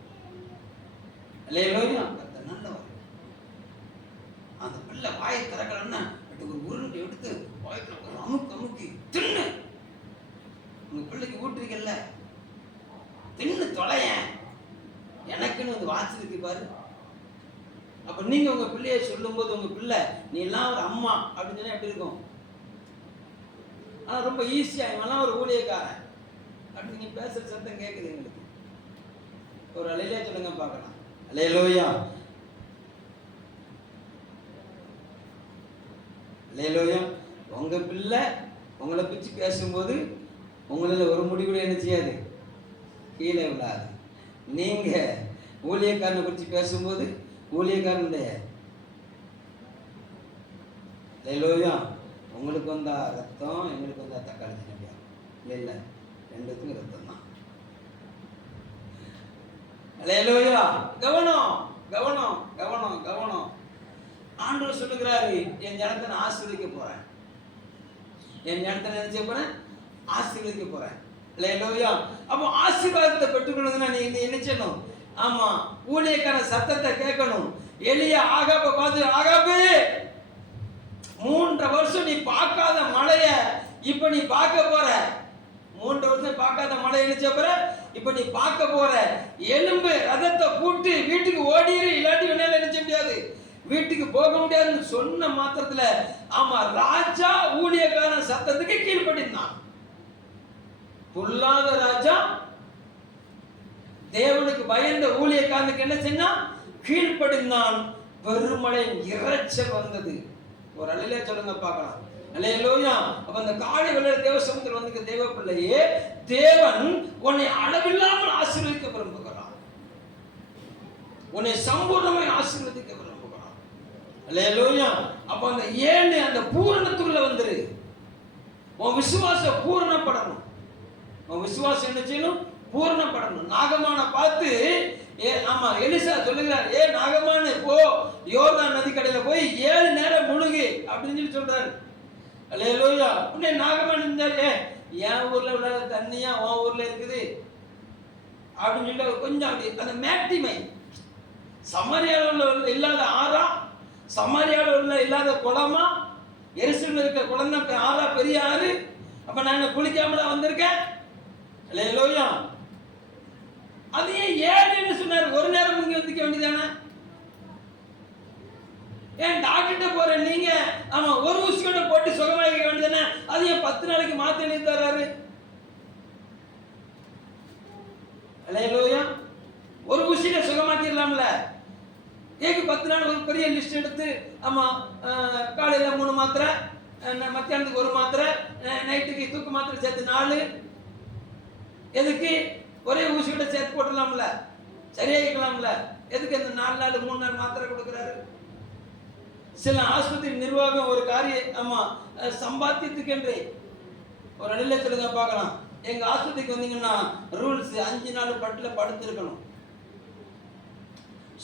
அல்லேலூயா. கர்த்தர் நல்லவர். அந்த பிள்ளை வாயை திறக்கலன்னா ஒரு உருண்டை எடுத்து வாய்க்குள்ள ஒரு அமுக்கி தின்னு. உங்க பிள்ளைக்கு ஊட்டுறீங்கல்ல, தின்னு தொலைய. எனக்குன்னு வந்து வாசிருக்கு பாரு. அப்ப நீங்க உங்க பிள்ளைய சொல்லும் போது உங்க பிள்ளை நீ எல்லாம் ஒரு அம்மா அப்படின்னு சொன்னா எப்படி இருக்கும்? ஆனா ரொம்ப ஈஸியா இவெல்லாம் ஒரு ஊழியக்காரன் அப்படின்னு நீங்க பேசுற சத்தம் கேட்குது எங்களுக்கு. ஒரு அலையிலே சொல்லுங்க பார்க்கலாம். அல்லேலூயா. அல்லேலூயா. உங்க பிள்ளை உங்களை பிச்சு பேசும்போது உங்களால் ஒரு முடி கூட என்ன செய்யாது, கீழே விழாது. நீங்க ஊழியக்காரனை குறித்து பேசும்போது ஊழியக்காரனுடைய அல்லேலூயா உங்களுக்கு வந்தா ரத்தம், எங்களுக்கு வந்தா தக்காளி சட்னியா? இல்லை, ரெண்டுத்துக்கும் ரத்தம் தான். அல்லேலூயா. கவனம் கவனம் கவனம் கவனம். ஆண்டவர் சொல்லுகிறாரு, என் ஜனத்தை நான் ஆசீர்வதிக்க போறேன். என் ஜனத்தை நினைச்ச போறேன், ஆசீர்வதிக்க போறேன். அல்லேலூயா. அப்போ ஆசீர்வாதத்தை பெற்றுக்கொள்ளுதுன்னா நீ என்ன செய்யணும்? ஆமா, ஊழியக்கான சத்தத்தை கேட்கணும். எலியா ஆகாபை பார்த்து, ஆகாபே 3 வருஷம் நீ பார்க்காத மழைய இப்ப நீ பார்க்க போற. 3 வருஷம் பார்க்காத மழை நினைச்ச போற, இப்ப நீ பார்க்க போற. எலும்பு ரதத்தை கூட்டு வீட்டுக்கு ஓடிரு, இல்லாட்டி வேணாலும் நினைச்ச முடியாது, வீட்டுக்கு போக முடியாதுன்னு சொன்ன மாத்திரத்துல ஆமா ராஜா ஊழியக்காரன் சத்தத்துக்கு கீழ்ப்படிந்தான். பொல்லாத ராஜா தேவனுக்கு பயந்த ஊழியக்காரனுக்கு என்ன செஞ்சான்? கீழ்ப்படிந்தான். பெருமழை இறைச்சல் வந்தது. ஒரு அலையிலே சொல்லுங்க பார்க்கலாம். அல்லேலூயா. அப்ப அந்த காலை வேளையில தேவ சமூகத்தில் வந்து தேவ பிள்ளையே, தேவன் உன்னை அளவில்லாமல் ஆசீர்வதிக்க விரும்புகிறார். உன்னை சம்பூர்ணமாய் ஆசீர்வதிக்க விரும்புகிறார். அல்லேலூயா. அப்ப அந்த 7 அந்த பூரணத்துக்குள்ள வந்துரு. உன் விசுவாசம் பூரணப்படணும். உன் விசுவாசம் என்ன செய்யணும்? பூரணப்படணும். நாகமான பார்த்து ஆமா எலிசா சொல்லுகிறார், நாகமானு போ யோர்தான் நதிக்கரையில போய் 7 நேரம் முழுகு அப்படின்னு சொல்லி சொல்றாரு. அல்லேலூயா. உடனே நாகமான் இருந்தாரு, என் ஊர்ல உள்ள தண்ணியா உன் ஊர்ல இருக்குது அப்படின்னு சொல்லி கொஞ்சம் அப்படி அந்த மேட்டிமை, சமாரியாவில் இல்லாத ஆறா, சமாரியாவில் இல்லாத குளமா, எருசலேமில் இருக்க குளம் தான் ஆறா, பெரிய ஆறு. அப்ப நான் குளிக்காமல வந்திருக்கேன். அல்லேலூயா. அது ஏன் 7 சொன்னாரு? ஒரு நேரம் இங்க வந்துக்க வேண்டியதானே? ஏன் டாக்டர்கிட்ட போற நீங்க ஆமா ஒரு ஊசி கூட போட்டு சுகமாக்க வேண்டியதானே? அது ஏன் 10 நாளைக்கு மாத்தி எழுதி தர்றாரு? அல்லேலூயா. ஒரு ஊசியில சுகமாக்கிடலாம்ல. ஏக்கு 10 நாள் ஒரு பெரிய லிஸ்ட் எடுத்து ஆமா காலையில 3 மாத்திரை, மத்தியானத்துக்கு 1 மாத்திரை, நைட்டுக்கு தூக்கு மாத்திரை சேர்த்து 4. எதுக்கு? ஒரே ஊசி கூட சேர்த்து போட்டுடலாம்ல, சரியாகிக்கலாம்ல. எதுக்கு அந்த 4 நாள் 3 நாள் மாத்திரை கொடுக்குறாரு? சில ஆஸ்பத்திரி நிர்வாகம் ஒரு காரியம் ஆமா சம்பாத்தியத்துக்கென்று ஒரு அடியில் சொல்லுங்க பார்க்கலாம். எங்க ஆஸ்பத்திரிக்கு வந்தீங்கன்னா ரூல்ஸ் 5 நாள் பட்டில படுத்திருக்கணும்.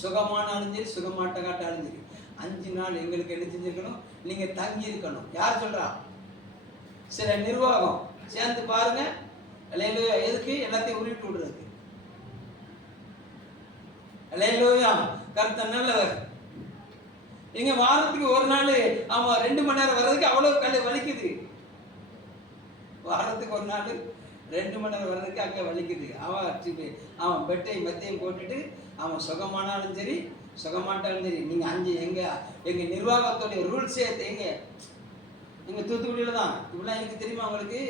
சுகமானாலும் சரி சுகமாட்ட காட்டாலும் சரி 5 நாள் எங்களுக்கு என்ன செஞ்சிருக்கணும்? நீங்க தங்கி இருக்கணும். யார் சொல்றா? சில நிர்வாகம் சேர்ந்து பாருங்க. அல்லேலூயா. எதுக்கு? எல்லாத்தையும் உருவிட்டு விடுறதுக்கு. அல்லேலூயா. கர்த்தர் நல்லவர். இங்க வாரத்துக்கு ஒரு நாள் ஆமா 2 மணி நேரம் வர்றதுக்கு அவ்வளவு வலிக்குது. வாரத்துக்கு ஒரு நாள் 2 மணி நேரம் வர்றதுக்கு அங்கே வலிக்குது. அவன் பெட்டையும் மெத்தையும் போட்டுட்டு அவன் சுகமானாலும் சரி சுகமாட்டாலும் சரி நீங்க 5 எங்க நிர்வாகத்துடைய ரூல்ஸே எங்க நீங்க தூத்துக்குடியில தான். இப்படிலாம் எனக்கு தெரியுமா உங்களுக்கு?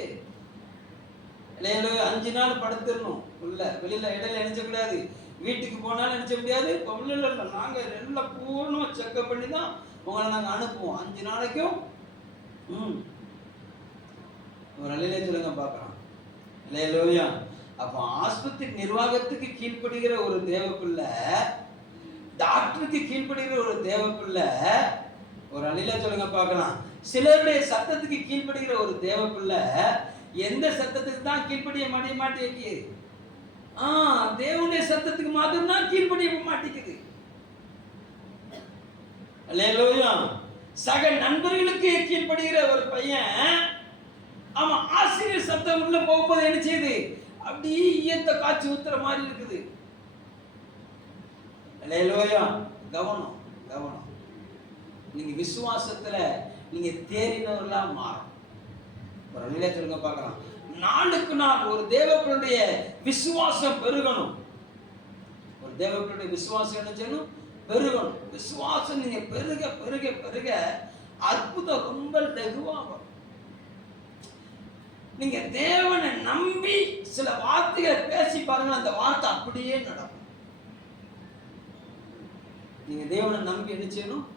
5 நாள் படுத்துடணும். உள்ள வெளியில இடையில நினைச்ச கூடாது. வீட்டுக்கு போனாலும் நினைச்ச முடியாது. இல்லை நாங்க எல்லாம் பூர்ணமா செக்அப் பண்ணி தான் உங்களை நாங்க அனுப்புவோம். 5 நாளைக்கும் ஒரு அலையிலே சொல்லுங்க பார்க்கலாம். அல்லேலூயா. அப்போ ஆஸ்பத்திரி நிர்வாகத்துக்கு கீழ்ப்படுகிற ஒரு தேவ பிள்ளை, டாக்டருக்கு கீழ்ப்படுகிற ஒரு தேவ பிள்ளை ஒரு அழில சொல்லுங்க பார்க்கலாம். சிலருடைய சத்தத்துக்கு கீழ்ப்படுகிற ஒரு தேவ பிள்ளை எந்த சத்தத்துக்கு தான் கீழ்ப்படிய மாட்டேங்குது? தேவனுடைய சத்தத்துக்கு மாத்திரம் தான் கீழ்ப்படிய மாட்டேங்குது. அல்லேலூயா. சக நண்பர்களுக்கு கீழ்ப்படுகிற ஒரு பையன் அவன் ஆசிரியர் சத்தம் உள்ள போகும்போது என்ன செய்யுது? அப்படியே ஈயத்த காய்ச்சி ஊத்துற மாதிரி இருக்குது. அல்லேலூயா. கவனம் கவனம். நீங்க விசுவாசத்துல நீங்க தேறினவர்களா மாறும். ஒரு நிலை சொல்லுங்க பார்க்கலாம். நாளுக்கு நாள் ஒரு தேவனுடைய விசுவாசம் பெருகணும். ஒரு தேவனுடைய விசுவாசம் என்ன செய்யணும்? பெருகணும். விசுவாசம் நீங்க பெருக பெருக பெருக அற்புதம் ரொம்ப லகுவா வரும். நீங்க தேவனை நம்பி சில வார்த்தைகளை பேசி பாருங்க, அந்த வார்த்தை அப்படியே நடக்கும். நீங்க தேவனை நம்பி என்ன செய்யணும்?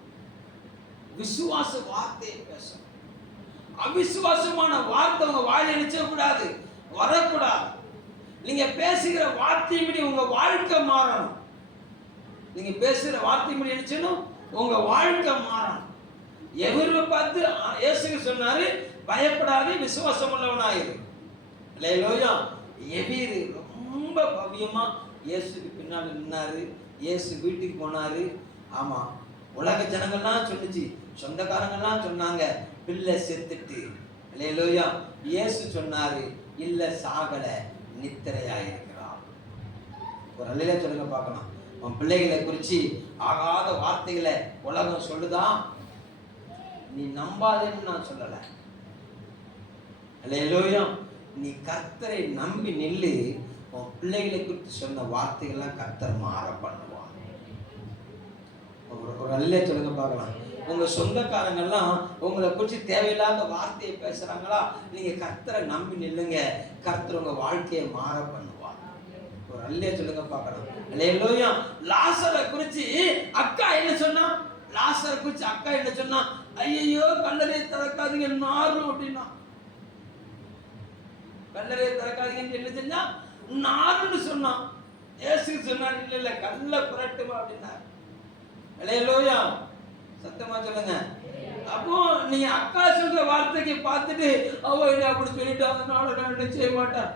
விசுவாச வார்த்தையை பேசணும். அவிசுவாசமான வார்த்தை உங்க வாயில நினைச்ச கூடாது, வரக்கூடாது. நீங்க பேசுகிற வார்த்தையின்படி உங்க வாழ்க்கை மாறணும். நீங்க பேசுகிற வார்த்தையின்படி நினைச்சணும் உங்க வாழ்க்கை மாறணும். எவரை பார்த்து இயேசு சொன்னாரு, பயப்படாதே, விசுவாசம் உள்ளவனாயிரு. அல்லேலூயா. எவீரு ரொம்ப பவ்யமா இயேசுக்கு பின்னாடி நின்னாரு. இயேசு வீட்டுக்கு போனாரு. ஆமா, உலக ஜனங்கள்லாம் சொல்லுச்சு, சொந்தக்காரங்கள்லாம் சொன்னாங்க பிள்ளை செத்துட்டு. அல்லேலூயா. இயேசு சொன்னாரு, இல்ல சாகல, நித்திரையாயிருக்கிறார். ஒரு அல்லேலூயா சொல்லுங்க பார்க்கலாம். உன் பிள்ளைகளை குறிச்சு ஆகாத வார்த்தைகளை உலகம் சொல்லுதா? நீ நம்பாதேன்னு நான் சொல்லல. அல்லேலூயா. நீ கர்த்தரை நம்பி நில்லு. உன் பிள்ளைகளை குறித்து சொன்ன வார்த்தைகள்லாம் கர்த்தர் மாற பண்ணுவான். ஒரு அல்லே சொல்லுங்க பார்க்கலாம். உங்க சொந்தக்காரங்கெல்லாம் உங்களை குறித்து தேவையில்லாத வார்த்தையை பேசுறாங்களா? நீங்க கர்த்தரை நம்பி நில்லுங்க, கர்த்தர் உங்க வாழ்க்கையை மாற பண்ணுவார். ஒரு அல்லே சொல்லுங்க பார்க்கலாம். அல்லேலூயா. லாசரை குறித்து அக்கா என்ன சொன்னா? லாசரை குறித்து அக்கா என்ன சொன்னா? ஐயோ கல்லறையை திறக்காதீங்க நாரும் அப்படின்னா. கல்லறையை திறக்காதீங்கன்னு என்ன செஞ்சா? நாருன்னு சொன்னான். இயேசு சொன்னார், இல்ல இல்ல கல்ல புரட்டுமா அப்படின்னார். அல்லேலூயா. சத்தமா சொல்லுங்க. அப்போ நீங்க அக்கா சொல்ற வார்த்தைக்கு பார்த்துட்டு அவ என்ன அப்படி சொல்லிட்டு அதனால நான் என்ன செய்ய மாட்டேன்,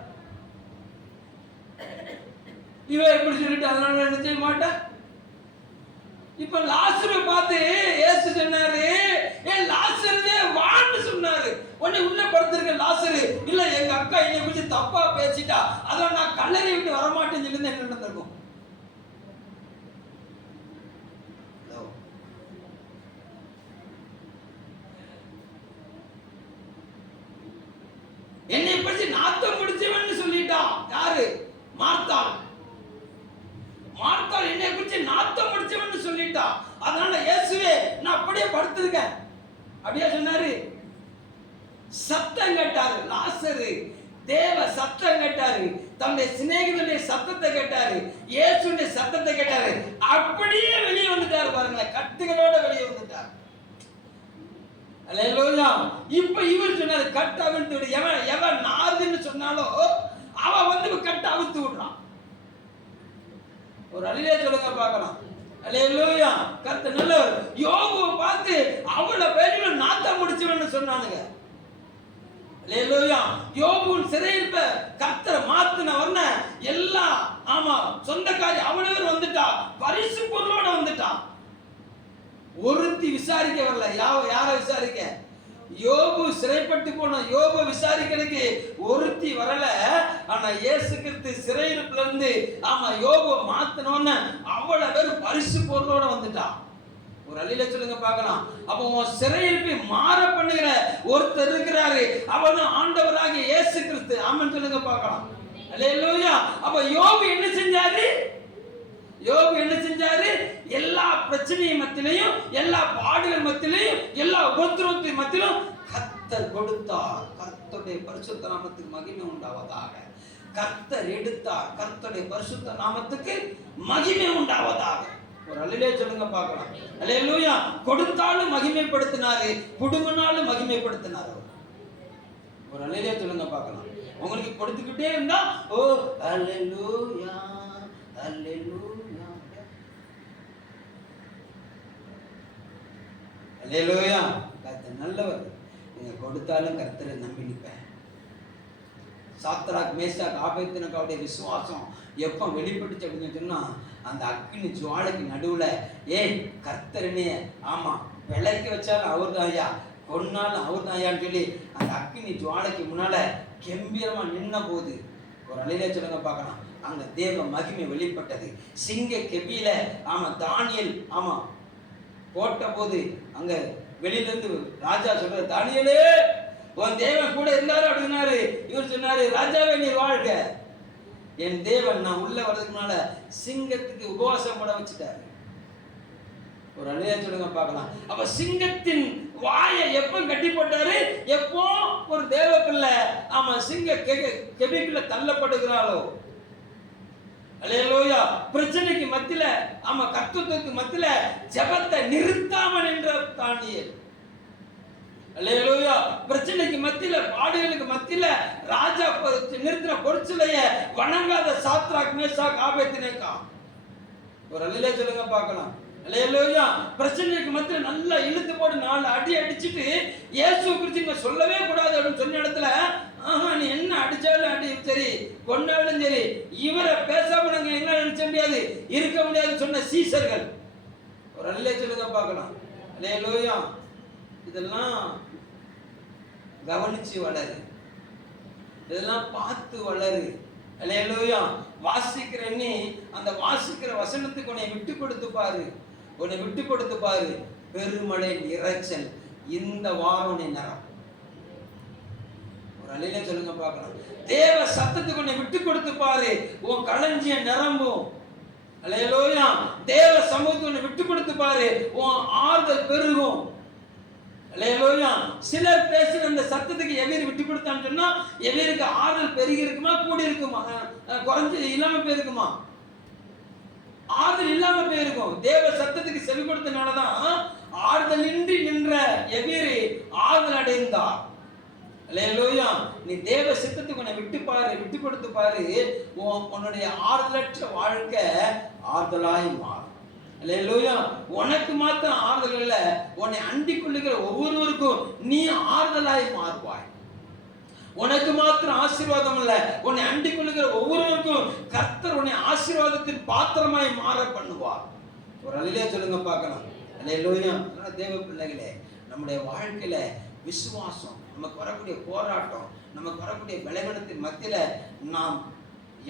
இவ எப்படி சொல்லிட்டு அதனால என்ன செய்ய மாட்டேன். இப்ப லாசரை பார்த்து இயேசு சொன்னாரு, ஏன் லாசரே வான்னு சொன்னாரு. உன்னை உள்ள படுத்திருக்க லாசரு, இல்ல எங்க அக்கா என்னை குறிச்சு தப்பா பேசிட்டா, அதான் நான் கல்லறை விட்டு வரமாட்டேன்னு சொல்லி என்ன நடந்திருக்கும்? என்னை பற்றி நாத்தம் முடிச்சவன்னு சொல்லிட்டான். யாரு? மார்த்தாள். மார்த்தாள் என்னை குறிச்சு நாத்தம் முடிச்சவன்னு சொல்லிட்டா. அதனால இயேசுவே நான் அப்படியே படுத்திருக்கேன் அப்படியே சொன்னாரு. சத்தம் கேட்டாரு லாசரு. தேவ சத்தம் கேட்டாரு. தன்னுடைய சிநேகிதனுடைய சத்தத்தை கேட்டாரு. இயேசுடைய சத்தத்தை கேட்டாரு. அப்படியே வெளியே வந்துட்டாரு பாருங்க, கட்டுகளோட வெளியே வந்துட்டார். அல்லேலூயா. இப்ப இவர் சொன்னாரு கட்ட அவிழ்த்து விடு. எவன் நாருன்னு சொன்னாலோ அவன் வந்து கட்ட அவிழ்த்து விடுறான். ஒரு அழிலே சொல்லுங்க பார்க்கலாம். அல்லேலூயா. கர்த்தர் நல்லவர். யோபுவை பார்த்து அவளை பேரில நாத்தம் முடிச்சவன்னு சொன்னானுங்க. அல்லேலூயா. யோபுவின் சிறையிருப்ப கர்த்தரை மாத்தினவர்ன எல்லா ஆமா சொந்தக்காரி அவனவர் வந்துட்டா, பரிசு பொருளோட வந்துட்டான். ஒருத்தி விசாரிக்க வரல. யார விசாரிக்க? யோபு சிறைப்பட்டு போன யோபு விசாரிக்கிறதுக்கு ஒருத்தி வரல. ஆனா இயேசு கிறிஸ்து சிறையிருப்புல இருந்து ஆமா யோபு மாத்தினோன்னு அவ்வளவு பேர் பரிசு பொருளோட வந்துட்டான். ஒரு அழில சொல்லுங்க பார்க்கலாம். அப்போ உன் சிறையிருப்பை மாற பண்ணுகிற ஒருத்தர் இருக்கிறாரு. அவனும் ஆண்டவராகிய இயேசு கிறிஸ்து. ஆமென் சொல்லுங்க பார்க்கலாம். அல்லேலூயா. அப்ப யோபு என்ன செஞ்சாரு? யோபு என்ன செஞ்சாரு? எல்லா பிரச்சனையும் மத்தியிலையும், எல்லா பாடுகள் மத்தியிலையும், எல்லா உபத்திரவத்தின் மத்தியிலும் கர்த்தர் கொடுத்தார். கர்த்தருடைய பரிசுத்த நாமத்துக்கு மகிமை உண்டாவதாக. கர்த்தர் எடுத்தார். கர்த்தருடைய பரிசுத்த நாமத்துக்கு மகிமை உண்டாவதாக. ஒரு அல்லேலூயா சொல்லுங்க பார்க்கலாம். அல்லேலூயா. கொடுத்தாலும் மகிமைப்படுத்தினாரு, புடுங்கினாலும் மகிமைப்படுத்தினார். ஒரு அல்லேலூயா சொல்லுங்க பார்க்கலாம். உங்களுக்கு கொடுத்துக்கிட்டே இருந்தா ஓ அல்லேலூயா அல்லேலூயா அல்லேலூயா. கர்த்தர் நல்லவர். நீங்க கொடுத்தாலும் கர்த்தரை நம்பி நிற்பேன். சாத்ராக் மேஷாக் ஆபேத்நேகோவுடைய விசுவாசம் எப்போ வெளிப்பட்டுச்சு அப்படின்னு சொன்னா, அந்த அக்கினி ஜுவாலைக்கு நடுவுல கர்த்தரனே ஆமா விளக்கி வச்சாலும் அவர் தான் ஐயா, கொன்னாலும் அவர் தான் ஐயான்னு சொல்லி அந்த அக்கினி ஜுவாலைக்கு முன்னால கம்பீரமா நின்ன போது ஒரு அலையில சொல்லுங்க பார்க்கலாம், அங்க தேவ மகிமை வெளிப்பட்டது. சிங்க கெபியில ஆமா தானியேல் ஆமா போட்ட போது அங்க வெளியில இருந்து ராஜா சொல்ற, தானியேலே உன் தேவன் கூட இருந்தாரு அப்படின்னாரு. இவர் சொன்னாரு, ராஜாவே நீ வாழ்க. என் தேவன் நான் உள்ள வர்றதுக்கு முன்னால சிங்கத்துக்கு உபவாசம் போட வச்சுட்டாரு. ஒரு அலையா சொல்லுங்க பார்க்கலாம். அப்ப சிங்கத்தின் வாயை எப்ப கட்டி போட்டாரு? எப்போ ஒரு தேவ பிள்ளை ஆமா சிங்க கெபிக்குள்ள தள்ளப்படுகிறாளோ, அல்லேலூயா, பிரச்சனைக்கு மத்தியில ஆமா கர்த்தத்துவத்துக்கு மத்தியில ஜெபத்தை நிறுத்தாம நின்ற தானியேல், அல்லேலூயா, பிரச்சனைக்கு மத்தியில பாடுகளுக்கு மத்தியில ராஜா நிறுத்தின பொருட்சிலைய வணங்காத சாத்ராக் மேஷாக் ஆபேத்நேகோ. ஒரு அல்லேலூயா சொல்லுங்க பார்க்கலாம். அல்லேலூயா. பிரச்சனைக்கு மத்தியில நல்லா இழுத்து போட்டு 4 அடி அடிச்சுட்டு இயேசு குறித்து சொல்லவே கூடாது அப்படின்னு சொன்ன இடத்துல நீ என்ன அடிச்சாலும் அடி சரி, கொண்டாலும் சரி, இவரை பேசாம நாங்க என்ன நினைச்ச முடியாது, இருக்க முடியாது சொன்ன சீசர்கள். ஒரு அல்லேலூயா சொல்லுங்க பார்க்கலாம். அல்லேலூயா. இதெல்லாம் கவனிச்சு வளரு, இதெல்லாம் பார்த்து வளரு. அல்லேலூயா. வாசிக்கிற நீ அந்த வாசிக்கிற வசனத்துக்கு உன்னை விட்டு கொடுத்து பாரு, உன்னை விட்டு கொடுத்து பாரு. பெருமழை இறைச்சல் இந்த வாரம் உன்னை நிறம். ஒரு அலையில சொல்லுங்க பார்க்கலாம். தேவ சத்தத்துக்கு உன்னை விட்டு கொடுத்து பாரு, உன் களஞ்சிய நிரம்பும். அல்லேலூயா. தேவ சமூகத்துக்கு உன்னை விட்டு கொடுத்து பாரு, உன் ஆறுதல் பெருகும். அல்லேலூயா. சிலர் பேசுற அந்த சத்தத்துக்கு எவீர் விட்டு கொடுத்தான்னு சொன்னா எவீருக்கு ஆறுதல் பெருகி இருக்குமா, கூடி இருக்குமா, குறைஞ்சு இல்லாம போயிருக்குமா? ஆறுதல் இல்லாம போயிருக்கும். தேவ சத்தத்துக்கு செவி கொடுத்தனாலதான் ஆறுதல் இன்றி நின்ற எவீர் ஆறுதல் அடைந்தார். அல்லேலூயா. நீ தேவ சித்தத்துக்கு உன்னை விட்டு பாரு, விட்டு கொடுத்து பாரு, உன்னுடைய ஆறுதலற்ற வாழ்க்கை ஆறுதலாய் மாறும். அல்லேலூயா. உனக்கு மாத்திரம் ஆறுதல் இல்ல, உன்னை அண்டிக் கொள்ளுகிற ஒவ்வொருவருக்கும் நீ ஆறுதலாய் மாறுவாய். உனக்கு மாத்திரம் ஆசீர்வாதம் இல்ல, உன்னை அண்டிக் கொள்ளுகிற ஒவ்வொருவருக்கும் கர்த்தர் உன்னை ஆசீர்வாதத்தின் பாத்திரமாய் மாற பண்ணுவார். ஒரு அல்லேலூயா சொல்லுங்க பார்க்கலாம். அல்லேலூயா. தேவ பிள்ளைகளே, நம்முடைய வாழ்க்கையில விசுவாசம், நமக்கு வரக்கூடிய போராட்டம், நமக்கு வரக்கூடிய பலவீனத்தின் மத்தியில நாம்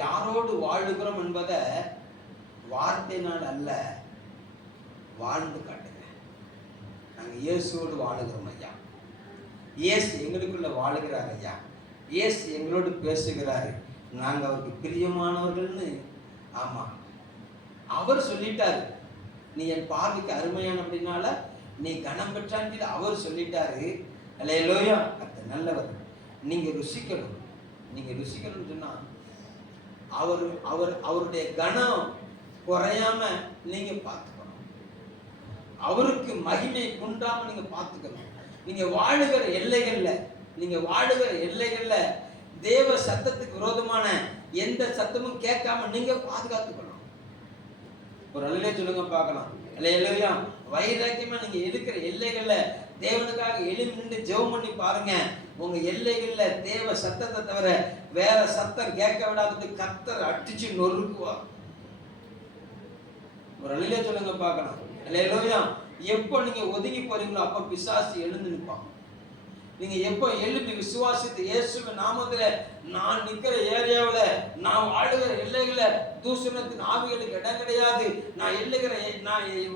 யாரோடு வாழுகிறோம் என்பதை வார்த்தையினால் அல்ல, வாழ்ந்து காட்டுங்க. நாங்க இயேசுவோடு வாழுகிறோம் ஐயா. இயேசு எங்களுக்குள்ள வாழுகிறார் ஐயா. இயேசு எங்களோடு பேசுகிறாரு. நாங்க அவருக்கு பிரியமானவர்கள்னு ஆமா அவர் சொல்லிட்டாரு. நீ என் பார்வைக்கு அருமையான அப்படின்னால நீ கனம் பெற்றான்னு அவர் சொல்லிட்டாரு. அல்லேலூயா. அது நல்லவர். நீங்க ருசிக்கணும். நீங்க ருசிக்கணும்னு சொன்னா அவருடைய கனம் குறையாம நீங்க பார்த்துக்கணும். அவருக்கு மகிமை குன்றாம நீங்க பார்த்துக்கணும். நீங்க வாழுகிற எல்லைகள்ல தேவ சத்தத்துக்கு விரோதமான எந்த சத்தமும் கேட்காம நீங்க பாதுகாத்துக்கணும். ஒரு அல்லேலூயா சொல்லுங்க பார்க்கலாம். அல்லேலூயா. வைராக்கியமா நீங்க இருக்கிற எல்லைகள்ல தேவனுக்காக எழும்பி நின்று ஜெபம் பண்ணி பாருங்க. உங்க எல்லைகள்ல தேவ சத்தத்தை தவிர வேற சத்தம் கேட்க விடாதது கர்த்தர் அடிச்சு நொறுக்குவார். ஒரு அல்லேலூயா சொல்லுங்க பார்க்கலாம். அல்லேலூயா. எப்போ நீங்க ஒதுங்கி போறீங்களோ அப்ப பிசாசு எழுந்து நிற்பான். நீங்க எப்போ எழுப்பி விசுவாசித்து இயேசுவின் நாமத்துல நான் நிக்கிற ஏரியாவுல நான் வாழுகிற எல்லைகள தூஷணத்தின் ஆவிகளுக்கு இடம் கிடையாது, நான்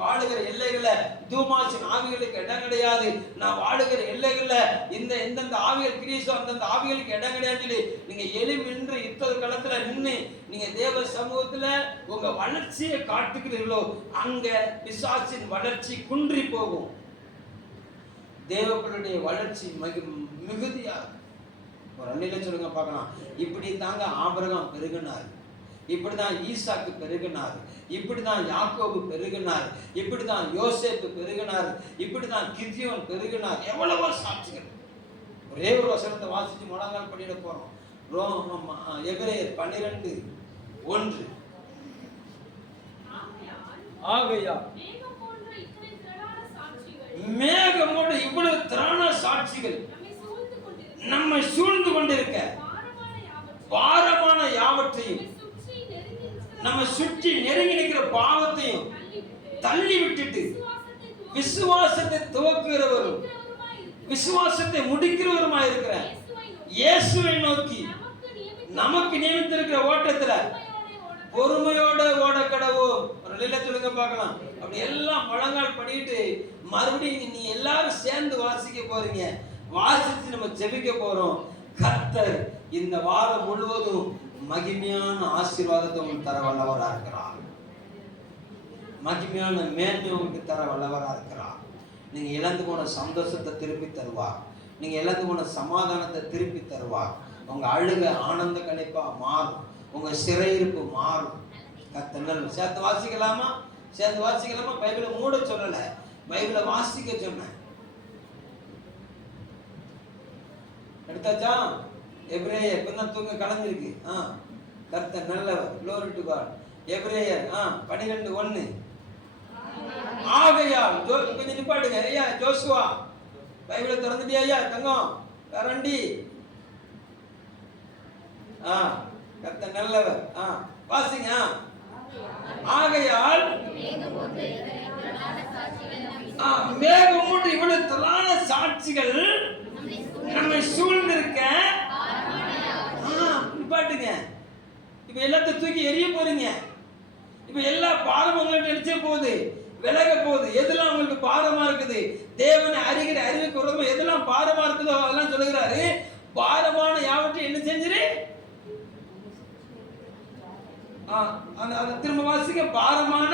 வாழுகிற எல்லைகள தூமாசின் ஆவிகளுக்கு இடம் கிடையாது, நான் வாழுகிற எல்லைகள்ல எந்தெந்த ஆவிகள் கிரீசோ அந்தந்த ஆவிகளுக்கு இடம் கிடையாது சொல்லி நீங்க நின்று யுத்த களத்துல நின்று நீங்க தேவ சமூகத்துல உங்க வளர்ச்சியை காட்டுகிறீர்களோ அங்க பிசாசின் வளர்ச்சி குன்றி போகும். தேவர்களுடைய வளர்ச்சி மிகுதியா. ஒரு அல்லேலூயா சொல்லுங்க பார்க்கலாம். இப்படி தாங்க ஆபிரகாம் பெருகினார், இப்படிதான் ஈசாக்கு பெருகினார், இப்படிதான் யாக்கோபு பெருகினார், இப்படிதான் யோசேப்பு பெருகினார், இப்படிதான் கிதியோன் பெருகினார். எவ்வளவோ சாட்சிகள். ஒரே ஒரு வசனத்தை வாசிச்சு முழங்கால் படியிட போறோம். எபிரேயர் 12:1. ஆகையா மேகமோடு இவ்வளவு திரளான சாட்சிகள் நம்மை சூழ்ந்து கொண்டிருக்க, பாரமான யாவற்றையும், நம்ம சுற்றி நெருங்கி நிற்கிற பாவத்தையும் தள்ளி விட்டுட்டு விசுவாசத்தை துவக்குகிறவரும் விசுவாசத்தை முடிக்கிறவருமாய் இருக்கிற இயேசுவை நோக்கி நமக்கு நியமித்திருக்கிற ஓட்டத்துல பொறுமையோட ஓட கடவோம். ஒரு நிலை சொல்லுங்க பார்க்கலாம். அப்படி எல்லாம் முழங்கால் பண்ணிட்டு மறுபடியும் நீ எல்லாரும் சேர்ந்து வாசிக்க போறீங்க. வாசிச்சு நம்ம ஜெபிக்க போறோம். கர்த்தர் இந்த வாரம் முழுவதும் மகிமையான ஆசீர்வாதத்தை உங்களுக்கு தர வல்லவரா இருக்கிறார். மகிமையான மேன்மை உங்களுக்கு தர வல்லவரா இருக்கிறார். நீங்க இழந்து போன சந்தோஷத்தை திருப்பி தருவார். நீங்க இழந்து போன சமாதானத்தை திருப்பி தருவார். உங்க அழுக ஆனந்த கழிப்பா மாறும். உங்க சிறையிருப்பு மாறும். கர்த்தர் சேர்த்து வாசிக்கலாமா? சேர்ந்து வாசிக்கலாமா? பைபிளை மூட சொல்லல, பைபிளை வாசிக்க சொன்ன. எடுத்தாச்சா? எபிரேயர் இப்பதான் தூங்க கலந்துருக்கு. கர்த்தர் நல்லவர். glory to God. எபிரேயர் 12:1. ஆகையால் கொஞ்சம் நிப்பாட்டுங்க ஐயா. ஜோசுவா பைபிளை திறந்துட்டியா ஐயா? தங்கம் கரண்டி. கர்த்தர் நல்லவர். வாசிங்க. ஆகையால் மேகம் மூன்று இவ்வளவு திரளான சாட்சிகள் நம்மை சூழ்ந்திருக்க. நிப்பாட்டுங்க. இப்ப எல்லாத்தையும் தூக்கி எரிய போறீங்க. இப்ப எல்லா பாரமும் உங்கள்ட்ட நினைச்சே போகுது, விலக போகுது. எதெல்லாம் உங்களுக்கு பாரமா இருக்குது, தேவனை அறிகிற அறிவுக்கு விரோதமா எதெல்லாம் பாரமா இருக்குதோ அதெல்லாம் சொல்லுகிறாரு. பாரமான யாவற்றையும் என்ன செஞ்சிரு? அதை திரும்ப வாசிக்க. பாரமான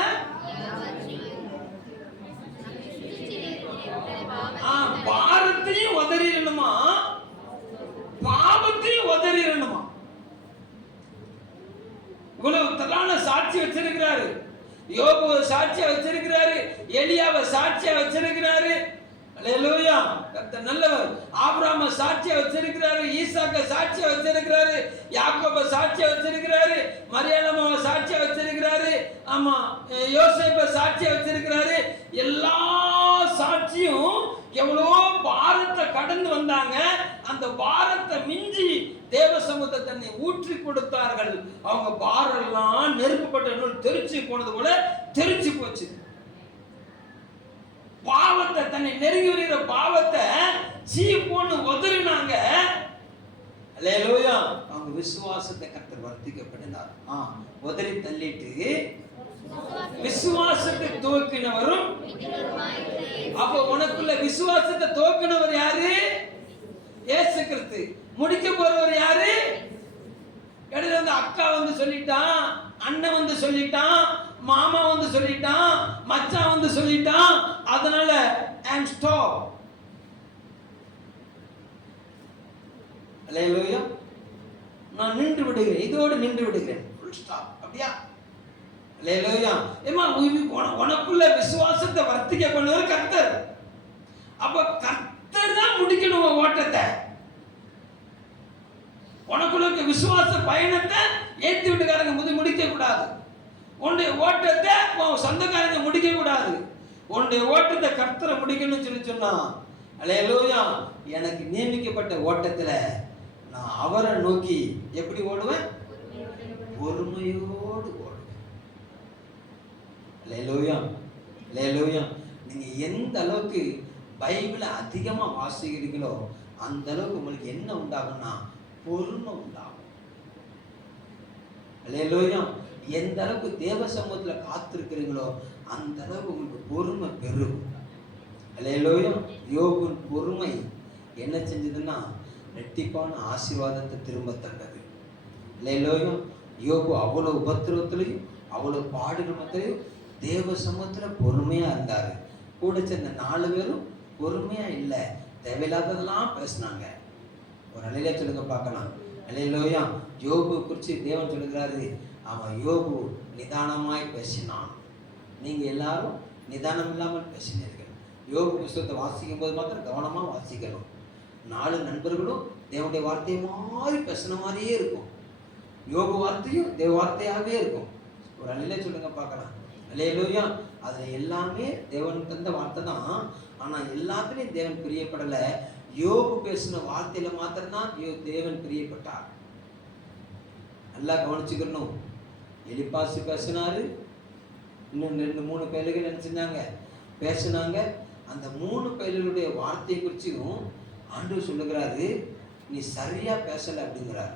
பாரத்தையும் உதறிடணுமா, பாவத்தையும் உதறிடணுமா. இவ்வளவு திரளான சாட்சி வச்சிருக்கிறாரு. யோபுவை சாட்சியா வச்சிருக்கிறாரு, எலியாவை சாட்சியா வச்சிருக்கிறாரு. அல்லேலூயா. கர்த்தர் நல்லவர். ஆபிரகாமை சாட்சியா வச்சிருக்கிறாரு, ஈசாக்கை சாட்சியா வச்சிருக்கிறாரு, யாக்கோபை சாட்சியா வச்சிருக்கிறாரு, மரியாளமாவை சாட்சியா வச்சிருக்கிறாரு, ஆமா யோசேப்பை சாட்சியா வச்சிருக்கிறாரு. எல்லா சாட்சியும் எவ்வளவோ பாரத்தை கடந்து வந்தாங்க. அந்த பாரத்தை மிஞ்சி தேவ சமூகத்தை தன்னை ஊற்றி கொடுத்தார்கள். அவங்க பாரம் எல்லாம் நெருப்புப்பட்ட தெரிச்சு போனது போல தெரிச்சு போச்சு. பாவத்தை தன்னை நெருங்கி வருகிற பாவத்தை சீப்போன்னு உதறினாங்க. அல்லேலூயா. அவங்க விசுவாசத்தை கர்த்தர் வர்த்திக்கப்படினார். உதறி தள்ளிட்டு விசுவாசத்தை துவக்கினவரும். அப்ப உனக்குள்ள விசுவாசத்தை துவக்கினவர் யாரு? இயேசு கிறிஸ்து. முடிக்க போறவர் யாரு? இடையில வந்து அக்கா வந்து சொல்லிட்டான், அண்ணன் வந்து சொல்லிட்டான், மாமா வந்து சொல்லிட்டான், மச்சான் வந்து சொல்லிட்டான், அதனால ஐம் ஸ்டாப். அல்லேலூயா. நான் நின்று விடுகிறேன், இதோடு நின்று விடுகிறேன். Full stop. அப்படியா? அல்லேலூயா. ஏமா உனக்குள்ள விசுவாசத்தை வர்த்திக்க பண்ணுவார் கர்த்தர். அப்ப கர்த்தர் தான் முடிக்கணும் ஓட்டத்தை. உனக்குள்ள விசுவாச பயணத்தை ஏத்தி விட்டுக்காரங்க முடிக்க கூடாது. உன்னுடைய ஓட்டத்தை சொந்தக்காரங்க முடிக்க கூடாது. உன்னுடைய ஓட்டத்தை கர்த்தரை முடிக்கணும்னு சொல்லி சொன்னா, அல்லேலூயா. எனக்கு நியமிக்கப்பட்ட ஓட்டத்துல நான் அவரை நோக்கி எப்படி ஓடுவேன்? பொறுமையோடு ஓடுவேன். அல்லேலூயா. அல்லேலூயா. நீங்க எந்த அளவுக்கு பைபிளை அதிகமா வாசிக்கிறீங்களோ அந்த அளவுக்கு உங்களுக்கு என்ன உண்டாகும்னா பொறுமை உண்டாகும். அல்லேலூயா. எந்த அளவுக்கு தேவ சமூகத்துல காத்திருக்கிறீங்களோ அந்த அளவுக்கு உங்களுக்கு பொறுமை பெருகும். அல்லேலூயா. யோபின் பொறுமை என்ன செஞ்சதுன்னா ரெட்டிப்பான ஆசீர்வாதத்தை திரும்ப தந்தது. அல்லேலூயா. யோபு அவ்வளவு உபத்திரவத்திலையும் அவ்வளவு பாடுகளத்திலையும் தேவ சமூகத்துல பொறுமையா இருந்தாரு. கூட சேர்ந்த 4 பேரும் பொறுமையா இல்லை, தேவையில்லாததெல்லாம் பேசினாங்க. ஒரு அலையில சொல்லுங்க பார்க்கலாம். அல்லேலூயா. யோபு குறித்து தேவன் சொல்லுகிறாரு, அவன் யோபு நிதானமாய் பேசினான். நீங்க எல்லாரும் நிதானம் இல்லாமல் பேசினீர்கள். யோபு புத்தகத்தை வாசிக்கும் போது மாத்திரம் கவனமா வாசிக்கணும். 4 நண்பர்களும் தேவனுடைய வார்த்தையை மாதிரி பேசின மாதிரியே இருக்கும். யோபு வார்த்தையும் தேவ வார்த்தையாகவே இருக்கும். ஒரு அலையில சொல்லுங்க பார்க்கலாம். அல்லேலூயா. அதுல எல்லாமே தேவன் தந்த வார்த்தை தான். ஆனா எல்லாத்துலயும் தேவன் பிரியப்படல. யோபு பேசின வார்த்தையில மாத்திரம்தான் தேவன் பிரியப்பட்டார். நல்லா கவனிச்சுக்கணும். எலிப்பாசு பேசினாரு, இன்னும் 2-3 பேர்கள் என்ன செஞ்சாங்க, பேசினாங்க. அந்த 3 பேர்களுடைய வார்த்தையை குறிச்சும் ஆண்டவர் சொல்லுகிறாரு, நீ சரியா பேசல அப்படிங்கிறார்.